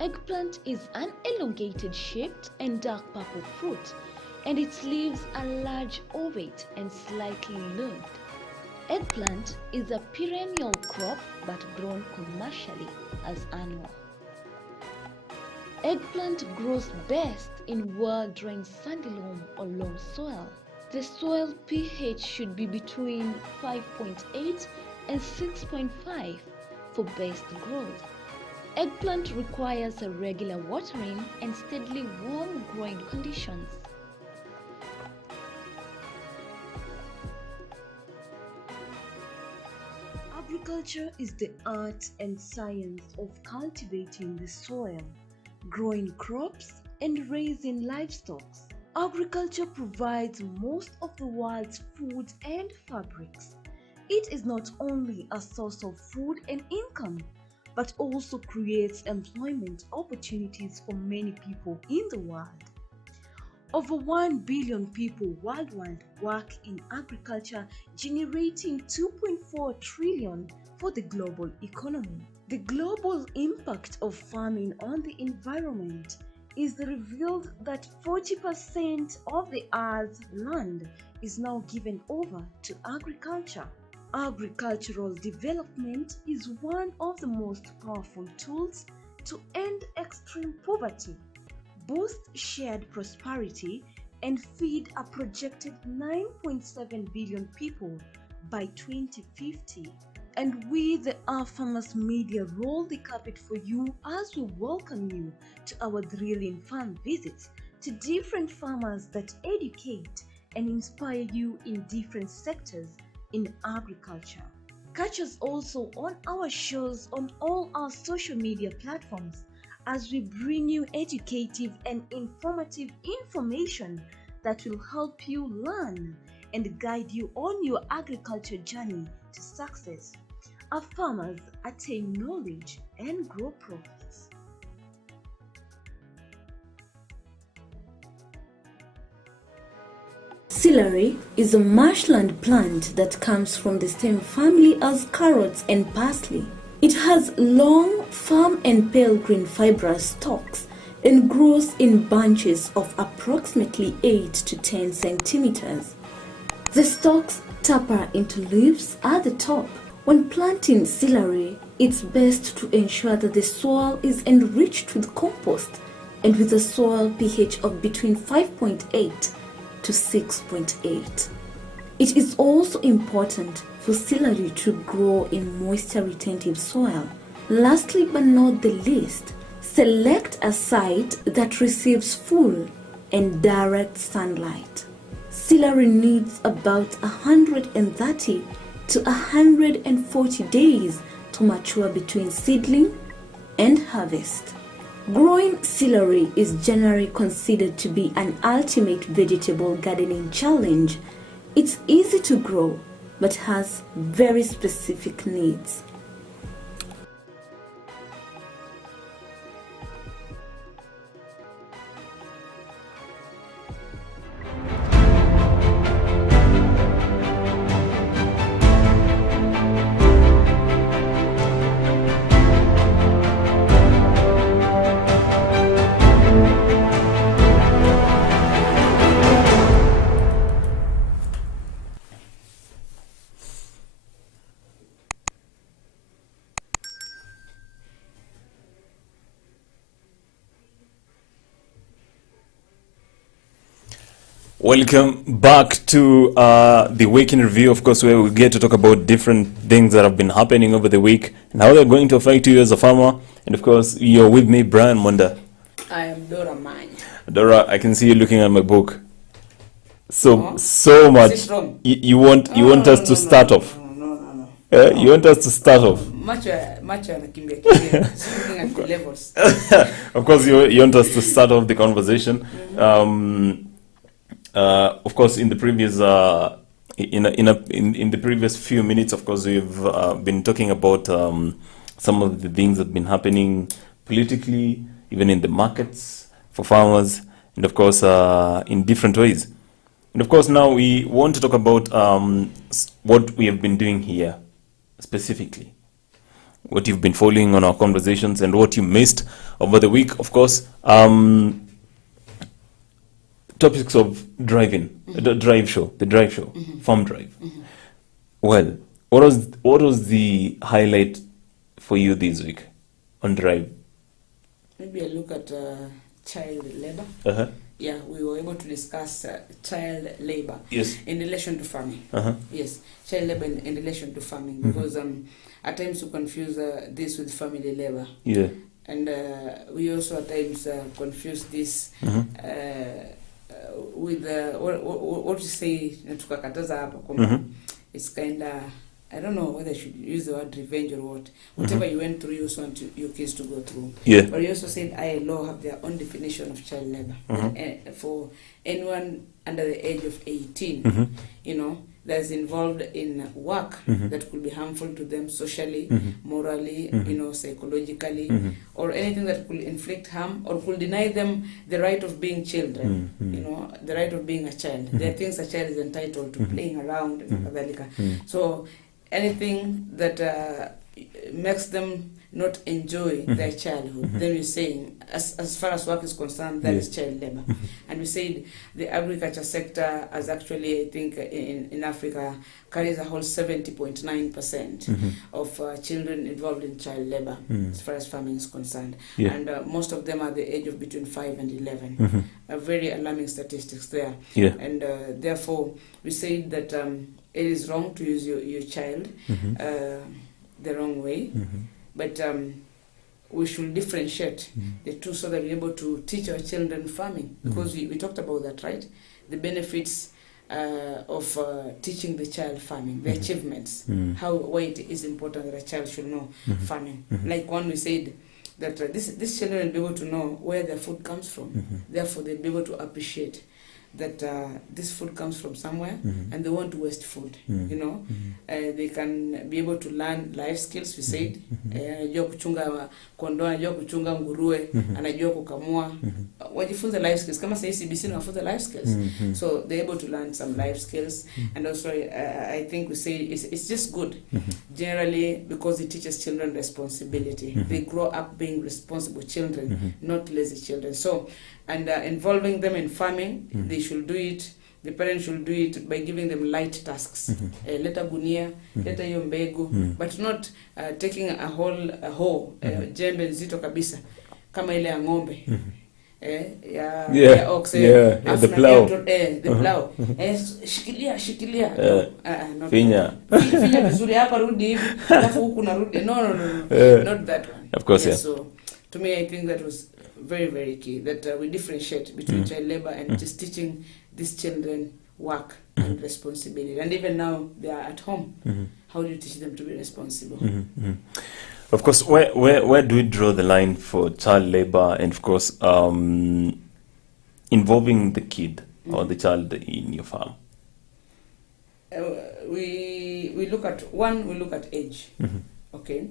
Eggplant is an elongated shaped and dark purple fruit, and its leaves are large, ovate, and slightly lobed. Eggplant is a perennial crop but grown commercially as annual. Eggplant grows best in well-drained sandy loam or loam soil. The soil pH should be between 5.8 and 6.5 for best growth. Eggplant requires a regular watering and steadily warm growing conditions. Agriculture is the art and science of cultivating the soil, growing crops, and raising livestock. Agriculture provides most of the world's food and fabrics. It is not only a source of food and income, but also creates employment opportunities for many people in the world. Over 1 billion people worldwide work in agriculture, generating 2.4 trillion for the global economy. The global impact of farming on the environment is revealed that 40% of the Earth's land is now given over to agriculture. Agricultural development is one of the most powerful tools to end extreme poverty, boost shared prosperity, and feed a projected 9.7 billion people by 2050. And we, the AFarmers Media, roll the carpet for you as we welcome you to our thrilling farm visits to different farmers that educate and inspire you in different sectors in agriculture. Catch us also on our shows on all our social media platforms as we bring you educative and informative information that will help you learn and guide you on your agriculture journey to success. Our farmers attain knowledge and grow profits. Celery is a marshland plant that comes from the same family as carrots and parsley. It has long, firm and pale green fibrous stalks and grows in bunches of approximately 8 to 10 centimeters. The stalks taper into leaves at the top. When planting celery, it's best to ensure that the soil is enriched with compost and with a soil pH of between 5.8 to 6.8. It is also important for celery to grow in moisture-retentive soil. Lastly but not the least, select a site that receives full and direct sunlight. Celery needs about 130 to 140 days to mature between seedling and harvest. Growing celery is generally considered to be an ultimate vegetable gardening challenge. It's easy to grow, but has very specific needs. Welcome back to the Week in Review, of course, where we get to talk about different things that have been happening over the week and how they're going to affect you as a farmer. And of course, you're with me, Brian Monda. I am Dora Manya. Dora, I can see you looking at my book. So much. Is it wrong? You want us to start off? No. You want us to start off? Macho anakimbia kimbia. Looking at the levels. Of course, you want us to start off the conversation. Of course, in the previous in the previous few minutes, of course, we've been talking about some of the things that have been happening politically, even in the markets for farmers, and of course in different ways. And of course, now we want to talk about what we have been doing here specifically, what you've been following on our conversations, and what you missed over the week. Of course. Topics of driving, the drive show, farm drive. Well, what was the highlight for you this week on drive? Maybe I look at child labor. we were able to discuss child labor in relation to farming. Yes, child labor in relation to farming, because at times we confuse this with family labor. Yeah. And we also at times confuse this with what you say, it's kind of, I don't know whether I should use the word revenge or what. Whatever you went through, you also want your kids to go through. Yeah. But you also said ILO have their own definition of child labor. For anyone under the age of 18, you know, that's involved in work that could be harmful to them socially, morally, you know, psychologically, or anything that could inflict harm or could deny them the right of being children, you know, the right of being a child. There are things a child is entitled to, playing around, so anything that makes them not enjoy their childhood, then we're saying, as far as work is concerned, that is child labor. And we said the agriculture sector, as actually, I think, in Africa, carries a whole 70.9% of children involved in child labor, as far as farming is concerned. And most of them are the age of between 5 and 11. Very alarming statistics there. And therefore, we said that it is wrong to use your child the wrong way, but we should differentiate the two so that we're able to teach our children farming, because we talked about that, right? The benefits of teaching the child farming, the achievements, why it is important that a child should know farming. Like one, we said that these children will be able to know where their food comes from. Therefore, they'll be able to appreciate that this food comes from somewhere, and they won't waste food, you know. They can be able to learn life skills, we said. Anajua kuchunga kondoo, anajua kuchunga nguruwe, anajua kukamua. Wajifunze life skills. Kama sasa CBC nawafunza life skills. So they're able to learn some life skills. And also, I think we say it's just good, generally, because it teaches children responsibility. They grow up being responsible children, not lazy children. So, and involving them in farming, they should do it, the parents should do it by giving them light tasks. Leta gunia, leta hiyo mbegu, but not taking a hoe, jembe nzito kabisa, kama ile ya ng'ombe. Ya ox, the plow. The plow. Shikilia. Finya vizuri hapa, rudi hivi, alafu huku narudi. No, not that one. Of course, So, to me, I think that was very, very key, that we differentiate between child labor and just teaching these children work and responsibility. And even now, they are at home. How do you teach them to be responsible? Of course, where do we draw the line for child labor and, of course, involving the kid or the child in your farm? We look at age. Okay,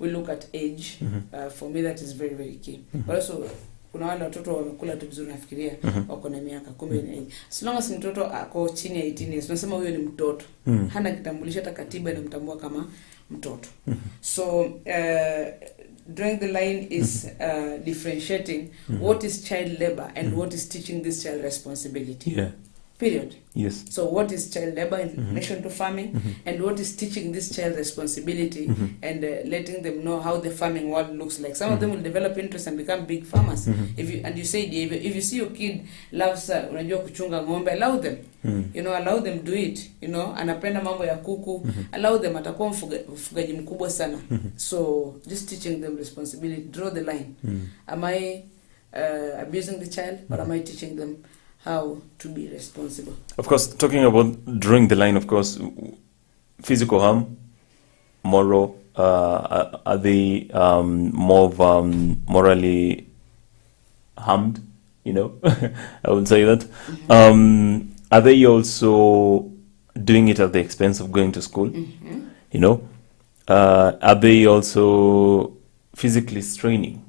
we look at age. For me, that is very, very key. But also, kuna wale watoto wamekula tu vizuri, nafikiria wako na miaka 10. As long as mtoto ako chini ya 18 years, tunasema huyo ni mtoto. Hana kitambulisho, hata katiba inamtambua kama mtoto. So drawing the line is differentiating what is child labor and what is teaching this child responsibility. Period. Yes. So what is child labor in relation to farming, and what is teaching this child responsibility and letting them know how the farming world looks like. Some of them will develop interest and become big farmers. If you say, if you see your kid loves unajua kuchunga ng'ombe, allow them. You know, allow them do it. You know, anapenda mambo ya kuku, allow them, atakuwa mfugaji mkubwa sana. So just teaching them responsibility, draw the line. Am I abusing the child, or am I teaching them how to be responsible? Of course, talking about drawing the line, of course, physical harm, moral, are they more morally harmed? You know, I would say that. Are they also doing it at the expense of going to school? You know, are they also physically straining?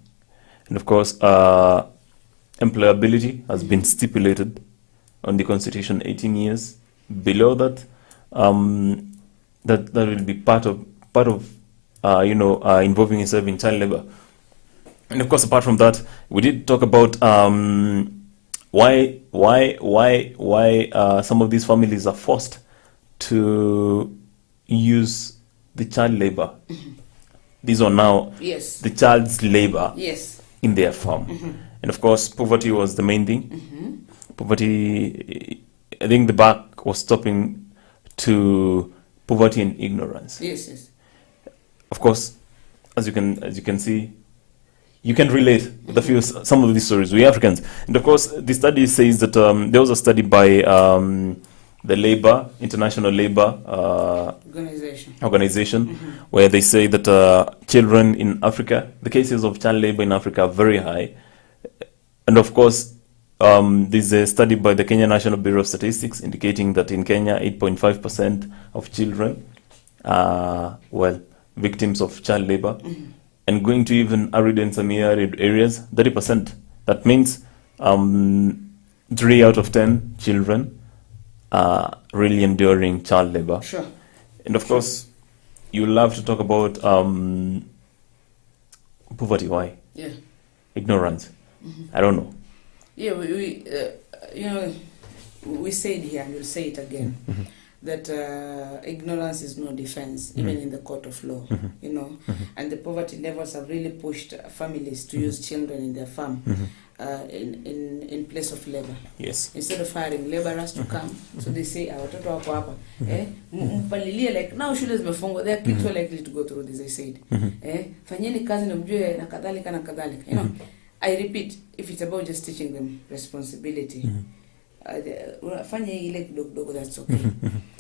And of course, employability has been stipulated on the Constitution, 18 years. Below that, that will be part of involving yourself in child labor. And of course, apart from that, we did talk about why some of these families are forced to use the child labor. These are now the child's labor in their farm. And of course, poverty was the main thing. poverty, I think the buck was stopping to poverty and ignorance. Yes. Of course, as you can see, you can relate with some of these stories. We Africans, and of course, the study says that there was a study by the International Labor Organization, where they say that children in Africa, the cases of child labor in Africa are very high, and of course, there's a study by the Kenya National Bureau of Statistics indicating that in Kenya, 8.5% of children are victims of child labor. And going to even arid and semi-arid areas, 30%. That means 3 out of 10 children are really enduring child labor. Sure. And of course, you love to talk about poverty. Why? Yeah. Ignorance. I don't know. Yeah, we say it here and we'll say it again. That ignorance is no defense, even in the court of law, and the poverty levels have really pushed families to use children in their farm in place of labor. Yes. Instead of hiring laborers to come, so they say, watoto wako hapa, mpalilie, like now shule zimefungwa, their kids were likely to go through this, I said. Fanyeni kazi na mjue na kadhalika na kadhalika. I repeat, if it's about just teaching them responsibility, fanya ile kidogo, that's okay.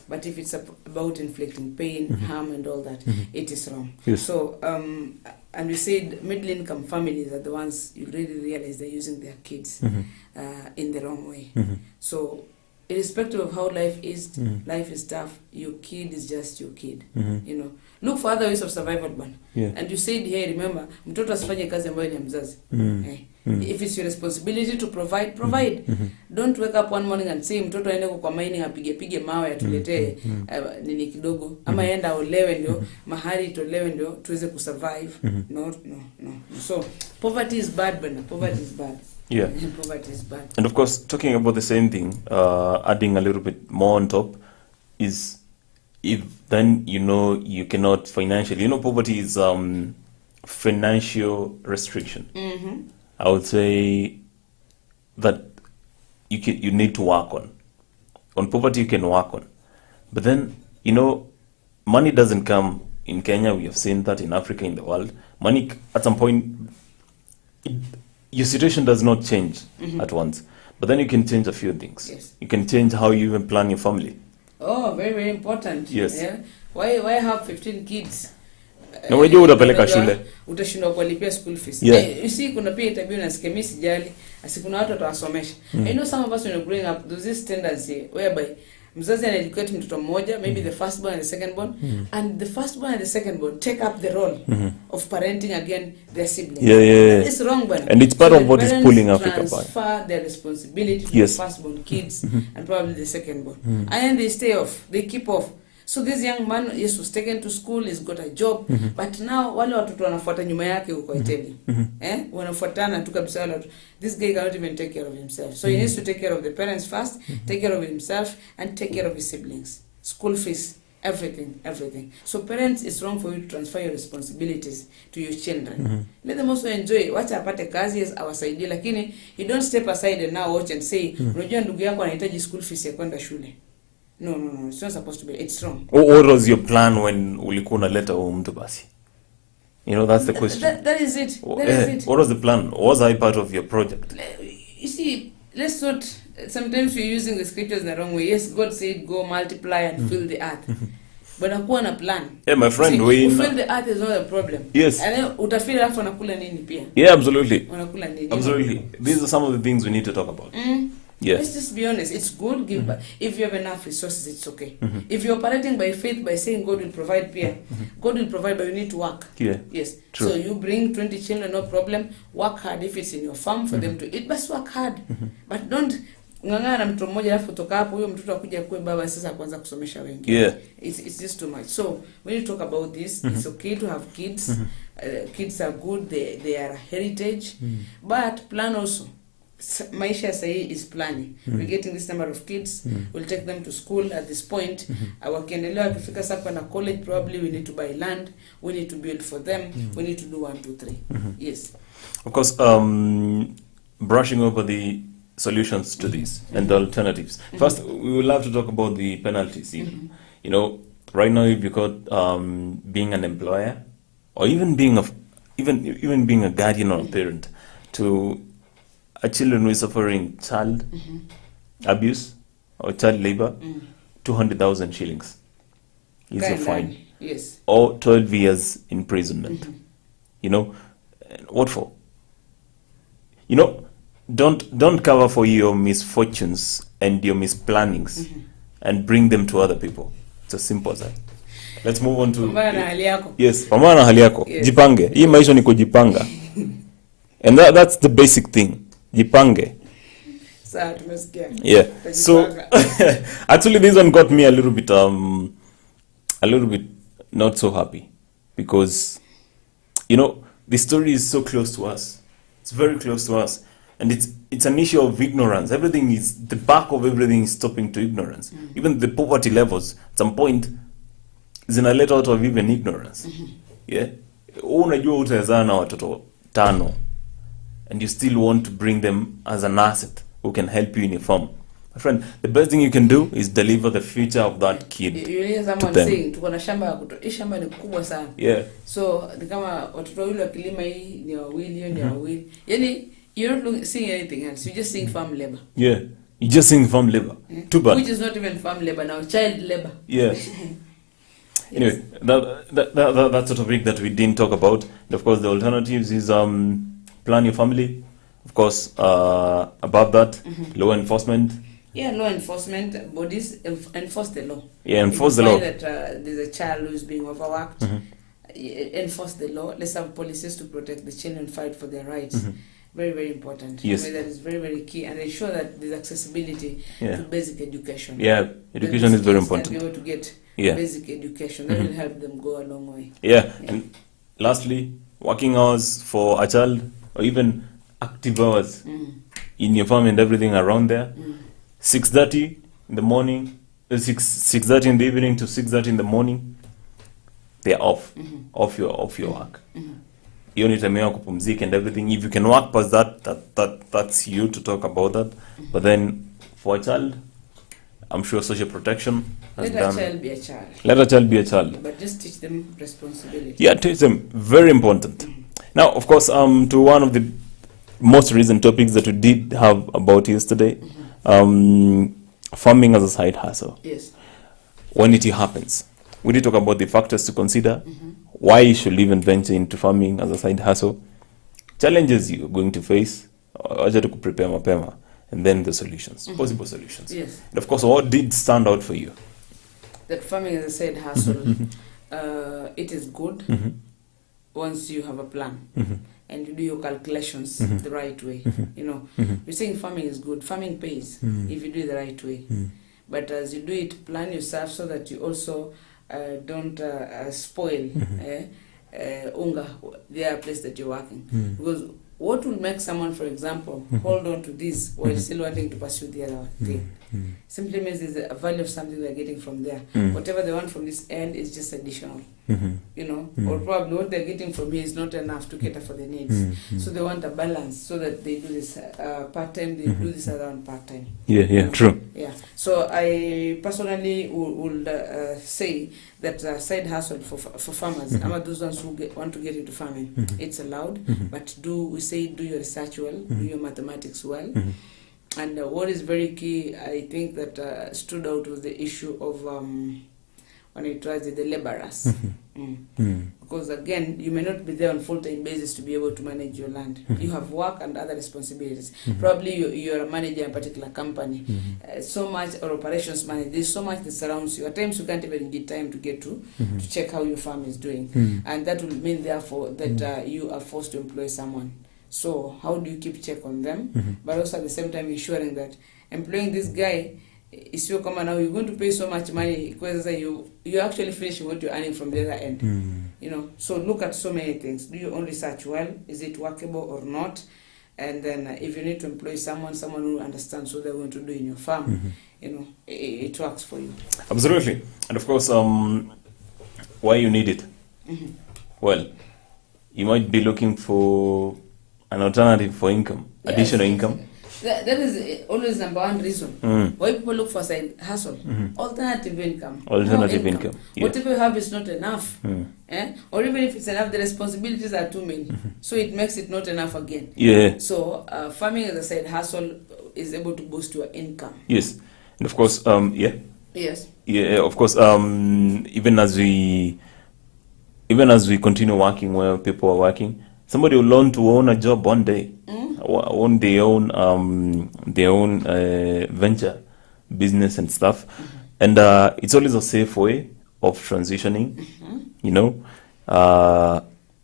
But if it's about inflicting pain, harm and all that, it is wrong. Yes. So, and we said middle income families are the ones you really realize they're using their kids in the wrong way. So, irrespective of how life is tough, your kid is just your kid. Look for other ways of survival, man. Yeah. And you said here, remember, mtoto asifanye kazi ambayo ni mzazi. If it's your responsibility to provide. Don't wake up one morning and say mtoto aende kwa mining apige mawe atuletee nini kidogo, ama yenda olewe ndio mahali tolewe ndio tuweze kusurvive. No. So poverty is bad, bana. Poverty is bad. Yeah. Poverty is bad. And of course, talking about the same thing, adding a little bit more on top is, if then you cannot financially, poverty is financial restriction. I would say that you need to work on poverty. You can work on, but then money doesn't come in Kenya. We have seen that in Africa, in the world. Money at some point, your situation does not change at once, but then you can change a few things. Yes. You can change how you even plan your family. Oh, very, very important. Yes. Yeah. Why have 15 kids? Na unajua utapeleka shule, utashindwa kulipia school fees. You see, kuna pia tabia na skemi sijali, kuna watu watawasomesha. I know some of us when you're growing up, there's this tendency whereby mzazi anaeducate mtoto mmoja, maybe the firstborn and the secondborn, and the firstborn and the secondborn take up the role of parenting again their siblings. Yeah. It's wrong, but and it's part of what is pulling Africa back. Transfer their responsibility to the firstborn kids and probably the secondborn, and then they stay off, they keep off. So this young man, yes, was taken to school, he's got a job, but now wale watoto wanafuata nyuma yake huko, I tell you. Wanafuatana tu kabisa wale watoto. This guy cannot even take care of himself. So he needs to take care of the parents first, take care of himself, and take care of his siblings. School fees, everything. So parents, it's wrong for you to transfer your responsibilities to your children. Let them also enjoy. Wacha apate kazi, yes, awasaidie, lakini you don't step aside and now watch and say, unajua ndugu yako anahitaji school fees ya kwenda shule. No, it's not supposed to be. It's wrong. What was your plan when ulikuwa unaleta huyo mtu basi? That's the question. That is it. What was the plan? Was I part of your project? You see, let's not. Sometimes we're using the scriptures in the wrong way. Yes, God said, "Go multiply and fill the earth." But hakuwa na plan. Yeah, my friend, fill the earth is not a problem. Yes. And then utafeel alafu wanakula nini pia? Yeah, absolutely. Wanakula nini? Absolutely. These are some of the things we need to talk about. Yeah. Let's just be honest. It's good. Give back. If you have enough resources, it's okay. If you're operating by faith, by saying God will provide, God will provide, but you need to work. Yeah. Yes. True. So you bring 20 children, no problem. Work hard if it's in your farm for them to eat. But work hard. But don't ngangana na mtu mmoja alafu kutoka hapo huyo mtoto akuja kuwe baba sasa kwanza kusomesha wengine. Yeah. It's just too much. So when you talk about this, it's okay to have kids. Kids are good. They are a heritage. But plan also. Maisha sahi is planning. We're getting this number of kids. We'll take them to school at this point. Wakiendelea wakifika sasa na college, probably we need to buy land. We need to build for them. We need to do 1, 2, 3. Yes. Of course, brushing over the solutions to this and the alternatives. First, we would love to talk about the penalties. You know, right now, if you got being an employer, or even being even being a guardian or a parent to a children who is suffering child abuse or child labor, 200,000 shillings is a fine. Yes. Or 12 years imprisonment. You know, what for? You know, don't cover for your misfortunes and your misplannings and bring them to other people. It's as simple as that. Let's move on to yes, pambana na hali yako. Jipange. Hii maisha ni kujipanga. And that's the basic thing. Jipange. Yeah. So actually this one got me a little bit not so happy, because you know, the story is so close to us. It's very close to us. And it's an issue of ignorance. Everything is, the back of everything is stopping to ignorance. Even the poverty levels, at some point, is in a let out of even ignorance. Yeah? Unajua utazaa na watoto 5, and you still want to bring them as an asset who can help you in your farm. My friend, the best thing you can do is deliver the future of that kid to them. Tuko na shamba shamba ni kubwa sana. Yeah. So ni kama watoto wale wakilima hii ni wawili, ni wawili. Yani you're not seeing anything else. You're just seeing farm labor. Yeah. You're just seeing farm labor. Too bad. Which is not even farm labor now, child labor. Yeah. Anyway, that's a topic that we didn't talk about. And of course, the alternatives is plan your family. Of course, above that, law enforcement. Yeah, law enforcement bodies enforce the law. Yeah, enforce the law. That there's a child who's being overworked, enforce the law. Let's have policies to protect the children, fight for their rights. Very, very important. Yes. I mean, that is very, very key, and ensure that there's accessibility to basic education. Yeah, education is very important. Be able to get basic education, that will help them go a long way. Yeah, and lastly, working hours for a child, or even active hours in your farm and everything around there. 6:30 in the morning, 6:30 in the evening to 6:30 in the morning, they're off your work. You need time to kupumzika and everything. If you can work past that's you to talk about that. But then for a child, I'm sure social protection has Let a child be a child. Let a child be a child. But just teach them responsibility. Yeah, teach them. Very important. Now, of course, to one of the most recent topics that we did have about yesterday, farming as a side hustle. Yes. When it happens, we did talk about the factors to consider. Why you should even venture into farming as a side hustle, challenges you're going to face, to prepare mapema, and then the solutions, possible solutions. Yes. And of course, what did stand out for you? That farming as a side hustle, it is good once you have a plan and you do your calculations the right way. You know, you're saying farming is good. Farming pays if you do it the right way. But as you do it, plan yourself so that you also don't spoil unga, the place that you're working. Because what will make someone, for example, hold on to this while still wanting to pursue the other thing? Simply means there's a value of something they're getting from there. Whatever they want from this end is just additional. You know, or probably what they're getting from here is not enough to cater for their needs. So they want a balance so that they do this part-time, they do this other one part-time. Yeah, true. Yeah. So I personally would say that side hustle for farmers, I'm those ones who want to get into farming. It's allowed, but do your research well, do your mathematics well. And what is very key, I think that stood out was the issue of when it was the laborers. Because again, you may not be there on full-time basis to be able to manage your land. You have work and other responsibilities. Probably you're a manager in a particular company. So much, or operations manager, there's so much that surrounds you. At times you can't even get time to get to check how your farm is doing. And that will mean therefore that you are forced to employ someone. So how do you keep check on them? But also at the same time ensuring that employing this guy is your common. Now you're going to pay so much money because you actually finish what you're earning from the other end. You know, so look at so many things. Do your own research well? Is it workable or not? And then if you need to employ someone who understands what they're going to do in your farm, you know, it works for you. Absolutely. And of course, why you need it? Well, you might be looking for an alternative for income, additional income. That is always number one reason why people look for side hustle. Alternative income. Alternative income. Yeah. Whatever you have is not enough. Or even if it's enough, the responsibilities are too many. So it makes it not enough again. Yeah. So farming as a side hustle is able to boost your income. Yes. And of course, Yes. Yeah, of course, even as we continue working where people are working, somebody will learn to own a job one day. Own their own venture, business and stuff, and it's always a safe way of transitioning. You know,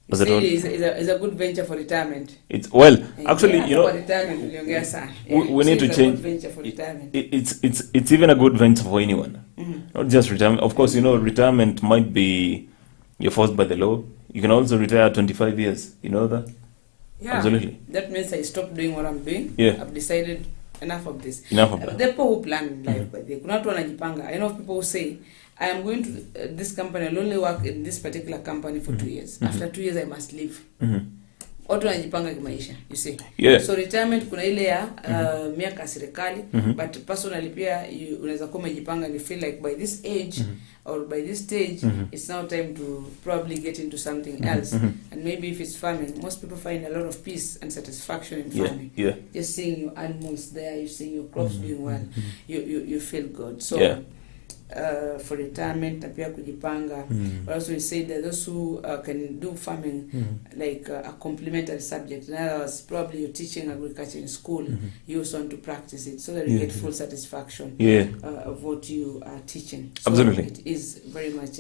it's a good venture for retirement. It's actually, you know, we need to change. It's even a good venture for anyone, not just retirement. Of course, you know, retirement might be you're forced by the law. You can also retire at 25 years. You know that. Yeah, absolutely. That means I stopped doing what I'm doing. Yeah. I've decided enough of this. Enough of that. There are people who plan life by the I know people who say, I am going to this company, I'll only work in this particular company for 2 years. After 2 years, I must leave. Watu wanajipanga kimaisha, you see. Yeah. So retirement kuna ile ya miaka serikali, but personally pia unaweza kuwa umejipanga and you feel like by this age or by this stage, it's now time to probably get into something else. And maybe if it's farming, most people find a lot of peace and satisfaction in farming. Yeah. Just seeing your animals there, you're seeing your crops doing well, you feel good. So for retirement, pia kujipanga. But also we say that those who can do farming like a complementary subject. In other words, probably you're teaching agriculture in school, you also want to practice it so that you get full satisfaction of what you are teaching. So absolutely. It is very much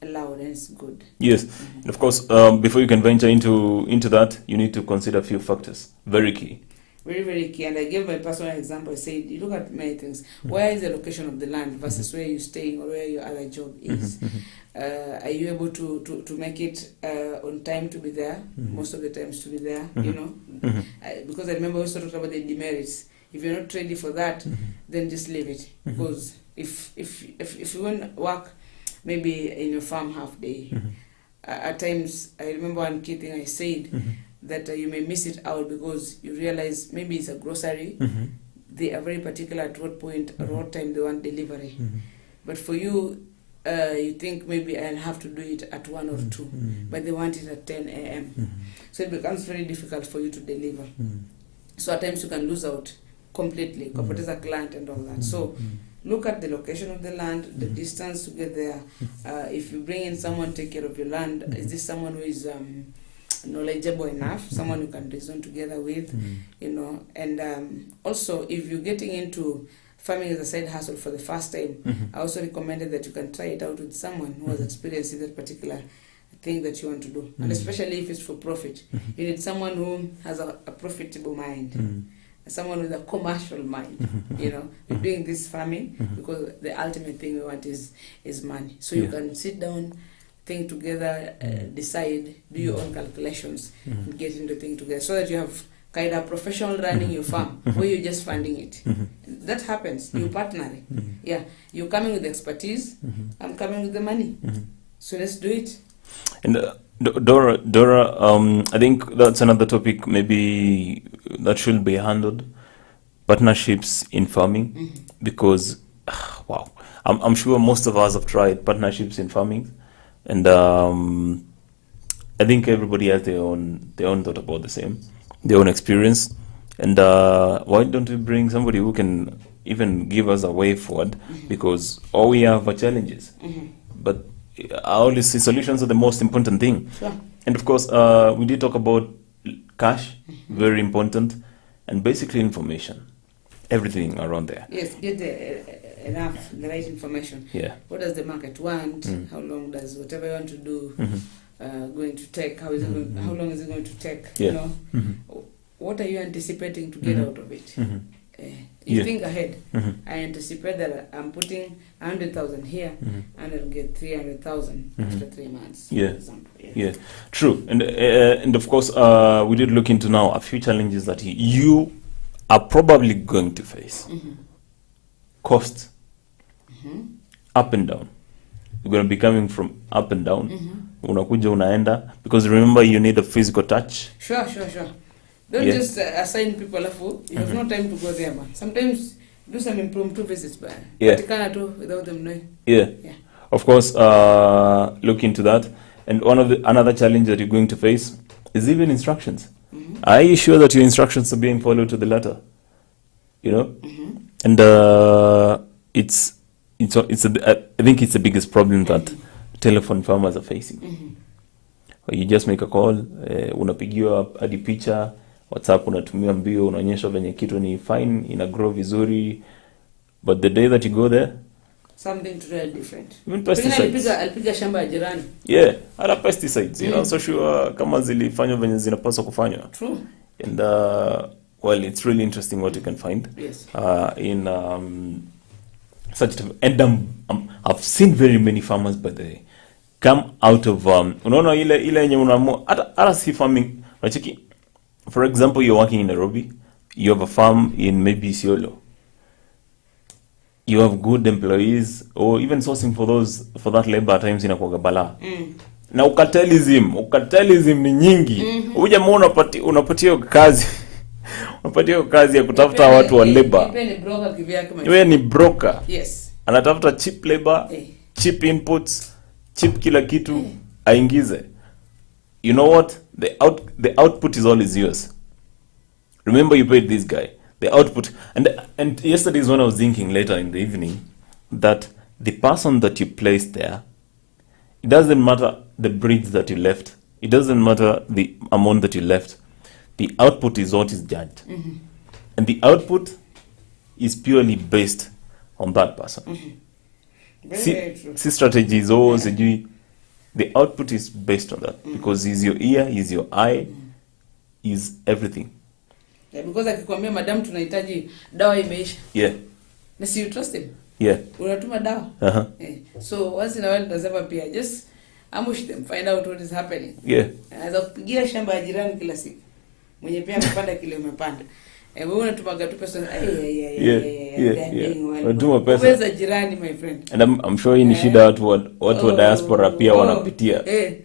allowed and it's good. Yes. And of course, before you can venture into that, you need to consider a few factors. Very key. Very, very key. And I gave my personal example. I said, you look at many things. Where is the location of the land versus where you're staying or where your other job is? Are you able to make it on time to be there? Most of the times to be there, you know? Because I remember we also talked about the demerits. If you're not ready for that, then just leave it. Because if you want to work maybe in your farm half day, at times, I remember one key thing I said, that you may miss it out because you realize maybe it's a grocery. They are very particular at what point or what time they want delivery. But for you, you think maybe I'll have to do it at 1 or 2, but they want it at 10 a.m. So it becomes very difficult for you to deliver. So at times you can lose out completely, kupoteza client and all that. So look at the location of the land, the distance to get there. If you bring in someone to take care of your land, is this someone who is knowledgeable enough, someone you can reason together with, you know? And also, if you're getting into farming as a side hustle for the first time, I also recommended that you can try it out with someone who has experience in that particular thing that you want to do. And especially if it's for profit, you need someone who has a profitable mind, someone with a commercial mind, you know, you're doing this farming because the ultimate thing we want is money. So you can sit down, think together, decide, do your own calculations, and get into thing together so that you have kind of professional running your farm where you're just funding it. That happens. You partnering. Yeah, you're coming with expertise. I'm coming with the money. So let's do it. And Dora, I think that's another topic maybe that should be handled. Partnerships in farming, because wow, I'm sure most of us have tried partnerships in farming. And I think everybody has their own thought about the same, their own experience. And why don't we bring somebody who can even give us a way forward? Because all we have are challenges. But I always see solutions are the most important thing. Sure. And of course, we did talk about cash, very important, and basically information, everything around there. Yes, get the right information. Yeah. What does the market want? How long does whatever you want to do going to take? How long is it going to take? Yeah. You know, what are you anticipating to get out of it? You think ahead. I anticipate that I'm putting 100,000 here, and I'll get 300,000 after 3 months. Yeah. For example. Yeah, true. And of course, we did look into now a few challenges that you are probably going to face. Cost, up and down. You're going to be coming from up and down. Unakuja unaenda, because remember you need a physical touch. Sure. Don't just assign people you have no time to go there, man. Sometimes do some impromptu visits, but without them knowing. Yeah. Of course, look into that. And another challenge that you're going to face is even instructions. Are you sure that your instructions are being followed to the letter? You know, and I think it's the biggest problem that telephone farmers are facing. You just make a call, unapigiwa hadi picha, WhatsApp unatumia mbio, unaonyesha venye kitu ni fine, ina grow vizuri, but the day that you go there, something totally different. Even pesticides. Alipiga shamba ya jirani. Yeah, hata pesticides, you know, so sure kama zilifanywa venye zinapaswa kufanywa. True. And well, it's really interesting what you can find. Yes. In such and I've seen very many farmers by the way come out of unaona ile yenye unaamua hata si farming, unacheki. For example, you're working in Nairobi, you have a farm in maybe Isiolo. You have good employees, or even sourcing for that labor at times inakuwa bala. Na ukatelism ni nyingi. Huyu jamaa unapatia kazi. Unapatia kazi ya kutafuta watu wa labor. Wewe ni broker. Yes. Anatafuta cheap labor, cheap inputs, cheap kila kitu aingize. You know what? The output is always yours. Remember, you paid this guy. The output, and yesterday is when I was thinking later in the evening that the person that you placed there, it doesn't matter the breeds that you left, it doesn't matter the amount that you left, the output is what is judged. And the output is purely based on that person. Very true. See strategies, the output is based on that, because he's your ear, he's your eye, is everything. Yeah, because akikwambia madam tunahitaji dawa imeisha. Yeah. Na si you trust him. Yeah. Unatuma dawa. So once in a while tunasema pia just ambush them, find out what is happening. Yeah. Anaweza kupigia shamba ya jirani kila siku. Mwenye pia amepanda kile umepanda. Wewe unatumaga tu pesa. Unatuma pesa. Pesa jirani, my friend. And I'm sure hii ni shida watu wa diaspora pia wanapitia.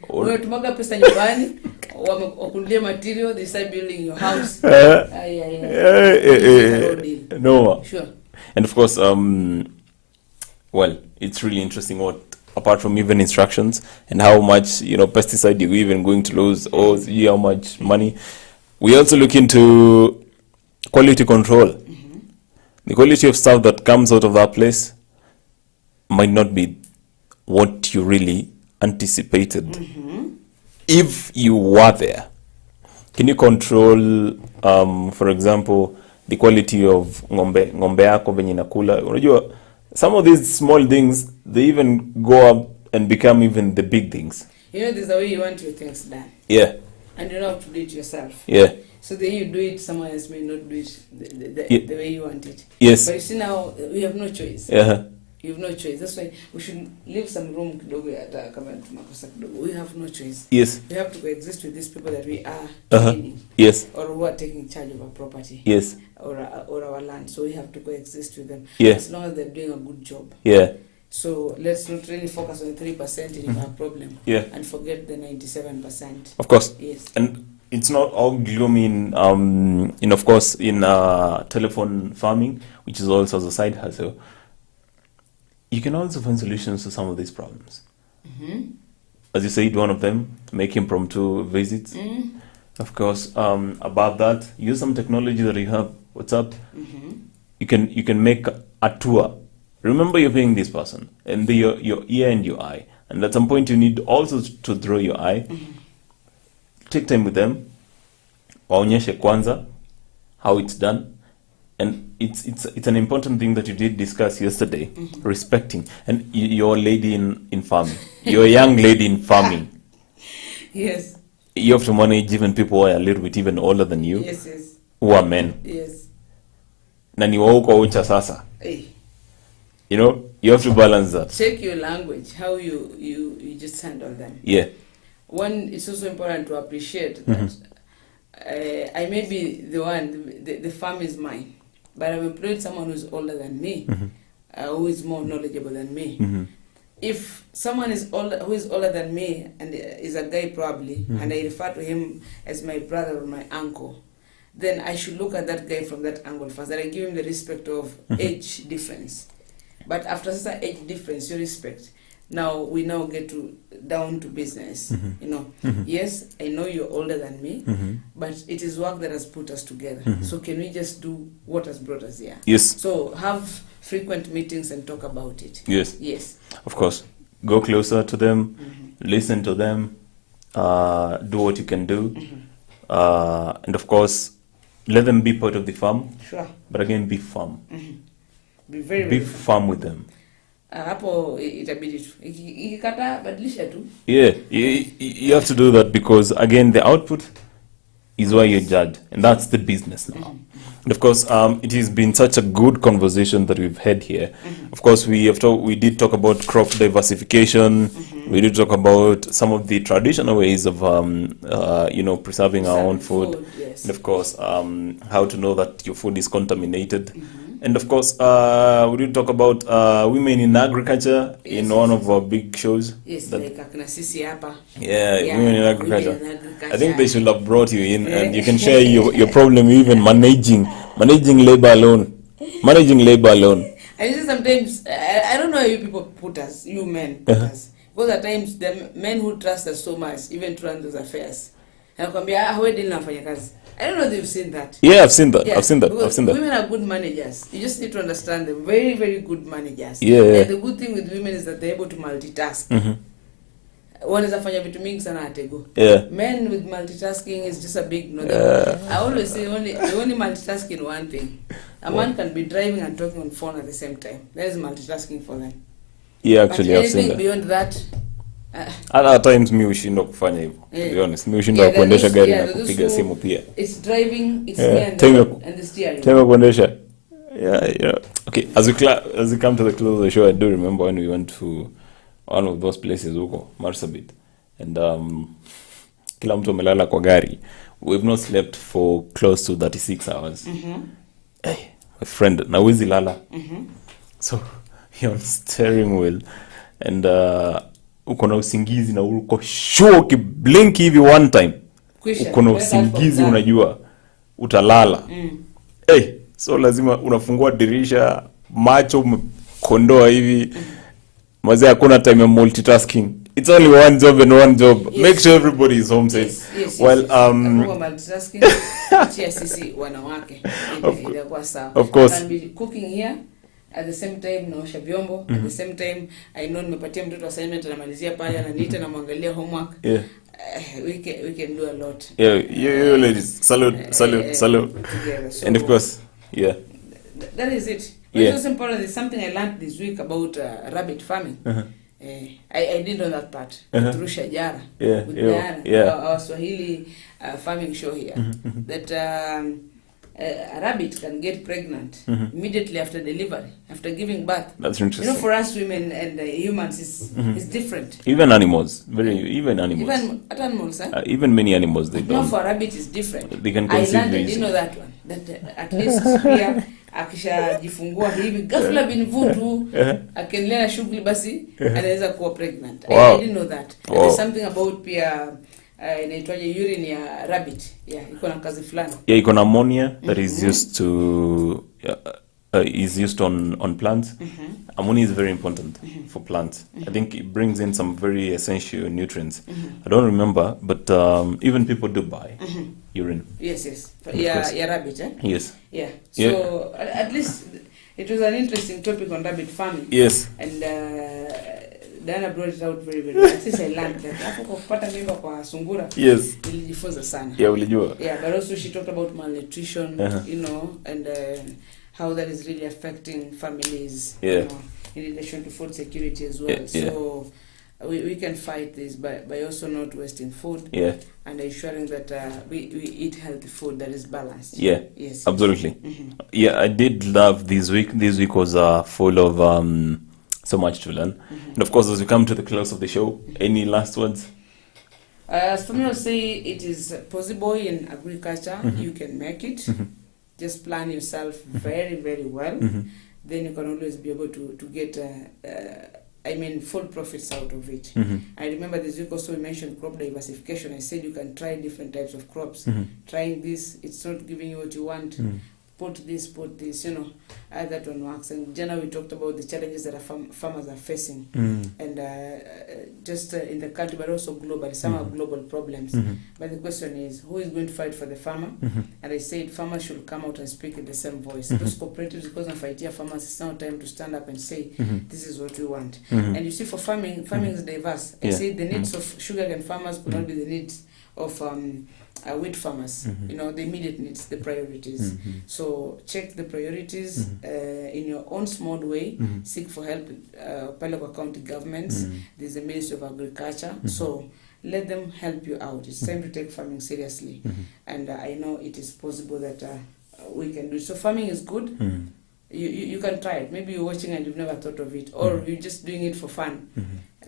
Unatumaga pesa nyumbani, wakunulia material, they start building your house. No. Sure. And of course, well, it's really interesting what, apart from even instructions and how much, pesticide you're even going to lose, or how much money, we also look into quality control. The quality of stuff that comes out of that place might not be what you really anticipated. If you were there, can you control, for example, the quality of ngombe yako venye nakula? Unajua, some of these small things, they even go up and become even the big things. There's the way you want your things done. Yeah. And you don't have to do it yourself. Yeah. So then you do it, someone else may not do it the way you want it. Yes. But you see now, we have no choice. Yeah. You have no choice. That's why we should leave some room kidogo hata kama tunakosa kidogo. We have no choice. Yes. We have to coexist with these people that we are training. Yes. Or who are taking charge of our property. Yes. Or our land. So we have to coexist with them. Yeah. As long as they're doing a good job. Yeah. So let's not really focus on the 3% in our problem. Yeah. And forget the 97%. Of course. Yes. And it's not all gloomy in of course, in telephone farming, which is also a side hustle. You can also find solutions to some of these problems. As you said, one of them, make impromptu visits. Of course, above that, use some technology that you have. What's up? You can make a tour. Remember, you're paying this person, and your ear and your eye. And at some point, you need also to draw your eye. Take time with them. Waonyeshe kwanza how it's done. And it's an important thing that you did discuss yesterday, respecting. And you're a lady in farming. You're a young lady in farming. Yes. You have to manage even people who are a little bit even older than you. Yes. Who are men. Yes. Na ni wauko ucha sasa. Hey. You have to balance that. Check your language, how you just handle them. Yeah. One, it's also important to appreciate that I may be the one, the farm is mine, but I've employed someone who's older than me, who is more knowledgeable than me. If someone who is older than me and is a guy probably, and I refer to him as my brother or my uncle, then I should look at that guy from that angle first, that I give him the respect of age difference. But after such an age difference, you respect. Now we now get down to business. You know, yes, I know you're older than me, but it is work that has put us together. So can we just do what has brought us here? Yes. So have frequent meetings and talk about it. Yes. Yes. Of course. Go closer to them, listen to them, do what you can do, and of course, let them be part of the farm. Sure. But again, be firm. Be very, Be very firm with them. Hapo itabidi tu. Ikikata badilisha tu. Yeah, you have to do that because again, the output is why you're judged, and that's the business now. And of course, it has been such a good conversation that we've had here. Of course, we did talk about crop diversification. We did talk about some of the traditional ways of, preserving our own food. Yes. And of course, how to know that your food is contaminated. And of course, we did talk about women in agriculture in one of our big shows. Yes, like akina sisi hapa. Yeah, women in agriculture. Women in agriculture. I think they should have brought you in and you can share your problem even managing labor alone. Managing labor alone. And you see sometimes, I don't know how you people put us, you men put us. Because at times, the men who trust us so much, even to run those affairs. And nakwambia, how did nafanya kazi? I don't know if you've seen that. Yeah, I've seen that. Yeah, I've seen that. Women are good managers. You just need to understand them. Very, very good managers. Yeah. And the good thing with women is that they're able to multitask. Wanaweza fanya vitu mingi sana atego. Yeah. Men with multitasking is just a big no. I always say they only multitask in one thing. A man can be driving and talking on phone at the same time. That is multitasking for them. Yeah, actually, but I've seen anything that. beyond that, At times mi ushindwa kufanya hivyo. To be honest, mi ushindwa kuendesha gari na kupiga simu pia. It's driving, it's Yeah. me and the steering. Time kuendesha. Yeah. Okay, as we come to the close of the show, I do remember when we went to one of those places huko Marsabit, and kila mtu amelala kwa gari. We've not slept for close to 36 hours. Hey, my friend, na huwezi lala. So you're on steering wheel and uko na usingizi na uko sure ukiblink hivi one time uko na usingizi, unajua utalala. Hey, so lazima unafungua dirisha, macho umekondoa hivi. Mazee hakuna time ya multitasking. It's only one job and one job. Yes. Make sure everybody is home safe. Yes. Well, multitasking. Sisi wanawake. Of course. I can be cooking here at the same time naosha vyombo, at the same time I know nimepatia mtoto assignment anamalizia pale ananiita na muangalia homework. Yeah. We can do a lot. Yeah, you ladies. Salute. Together. So, and of course, yeah. That is it. Yeah. It's important. There's something I learned this week about rabbit farming. I did know that part. Through Shajara. Yeah. With Yeah. Our Swahili farming show here. That a rabbit can get pregnant immediately after delivery, after giving birth. That's interesting. You know, for us women and humans, it's different. Even animals. Even animals. Even animals, even many animals, they don't. No, for a rabbit is different. They can I conceive learned, easily. you know that one. That at least here, akishajifungua hivi ghafla bin vutu akiendelea na shughuli basi anaweza kuwa pregnant. Wow. I didn't know that. There's something about pia inaitwaje urine ya rabbit. Yeah, iko na kazi fulani. Yeah, iko na ammonia that is used to is used on plants. Ammonia is very important for plants. I think it brings in some very essential nutrients. I don't remember, but even people do buy urine. Yes. Yeah, rabbit, eh? Yes. Yeah. So at least it was an interesting topic on rabbit farming. Yes. And Diana brought it out very, very well. Since I learned that. Hapo kwa kupata mimba kwa sungura. Yes. Nilijifunza sana. Yeah, ulijua. Yeah, but also she talked about malnutrition, you know, and how that is really affecting families, you know, in relation to food security as well. So we can fight this by also not wasting food and ensuring that we eat healthy food that is balanced. Yeah, yes, absolutely. Yeah, I did love this week. This week was full of so much to learn. And of course, as we come to the close of the show, any last words? As for me, I'll say it is possible in agriculture. You can make it. Just plan yourself very, very well. Then you can always be able to get full profits out of it. I remember this week also we mentioned crop diversification. I said you can try different types of crops. Trying this, it's not giving you what you want. Put this, that one works. And generally we talked about the challenges that farmers are facing, and just in the country, but also globally. Some are global problems. But the question is, who is going to fight for the farmer? And I said farmers should come out and speak in the same voice. Those cooperatives, because of fight here, farmers, it's now time to stand up and say, this is what we want. And you see, for farming is diverse. I say the needs of sugarcane farmers could not be the needs of wheat farmers, the immediate needs, the priorities. So check the priorities in your own small way. Seek for help with county governments. There's the Ministry of Agriculture. So let them help you out. It's time to take farming seriously. And I know it is possible that we can do it. So farming is good. You can try it. Maybe you're watching and you've never thought of it. Or you're just doing it for fun.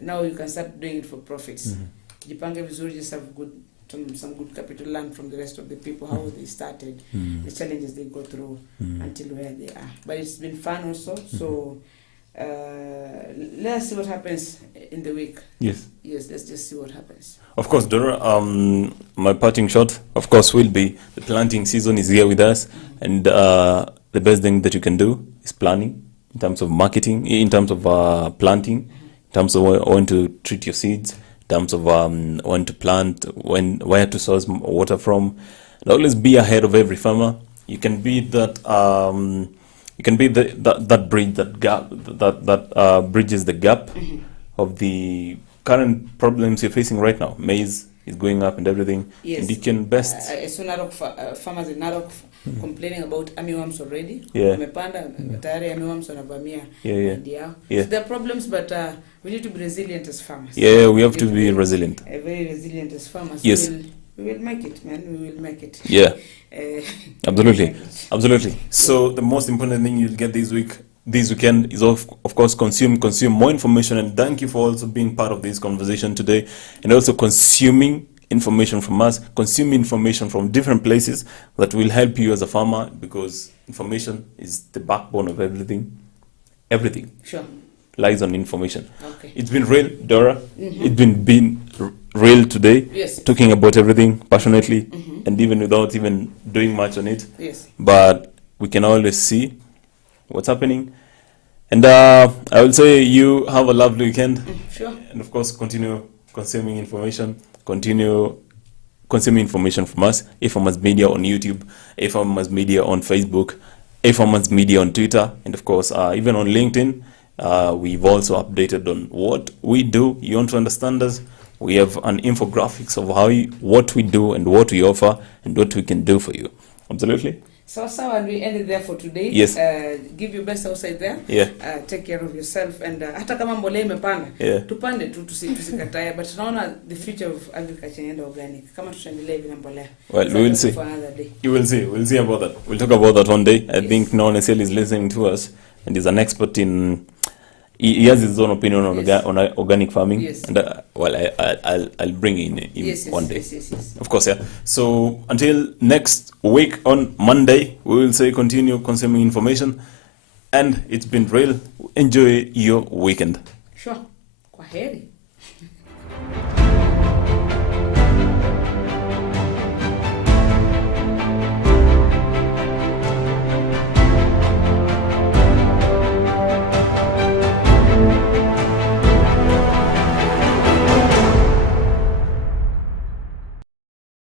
Now you can start doing it for profits. Jipange vizuri, just have some good capital, learn from the rest of the people how they started, the challenges they go through until where they are. But it's been fun also. So let's see what happens in the week. Yes, let's just see what happens. Of course, Dora, my parting shot, of course, will be the planting season is here with us. And the best thing that you can do is planning, in terms of marketing, in terms of planting, in terms of when to treat your seeds, in terms of when to plant, where to source water from. And always be ahead of every farmer. You can be that that bridge, that gap, that bridges the gap of the current problems you're facing right now. Maize is going up and everything. Yes. And you can best. So farmers in Narok complaining about armyworms already. Yeah. Tayari armyworms wanavamia. Yeah. So there are problems, but we need to be resilient as farmers. Yeah, we have to be resilient. Very resilient as farmers. Yes. We will make it, man. We will make it. Yeah. Absolutely. So the most important thing you'll get this weekend is of course consume more information. And thank you for also being part of this conversation today, and also consuming information from us, consume information from different places that will help you as a farmer, because information is the backbone of everything. Everything lies on information. Okay. It's been real, Dora. It's been real today. Yes. Talking about everything passionately, and even without even doing much on it. Yes. But we can always see what's happening. And I will say you have a lovely weekend. Sure. And of course, continue consuming information. Continue consuming information from us. AFarmers Media on YouTube, AFarmers Media on Facebook, AFarmers Media on Twitter, and of course, even on LinkedIn. We've also updated on what we do. You want to understand us? We have an infographics of what we do and what we offer and what we can do for you. Absolutely. So and we ended there for today. Yes. Give your best outside there. Yeah. Take care of yourself, and hata kama mbolea imepanda, tupande tu tusikatae, but tunaona the future of agriculture and organic. Kama tutaendelea hivi na mbolea. Well, we will see. You will see. We'll see about that. We'll talk about that one day. I think Noah Nesel is listening to us and is an expert in. He has his own opinion on organic farming. Yes. And I'll bring in one day. Yes. Of course, yeah. So until next week on Monday, we will say continue consuming information. And it's been real. Enjoy your weekend. Sure. Kwaheri.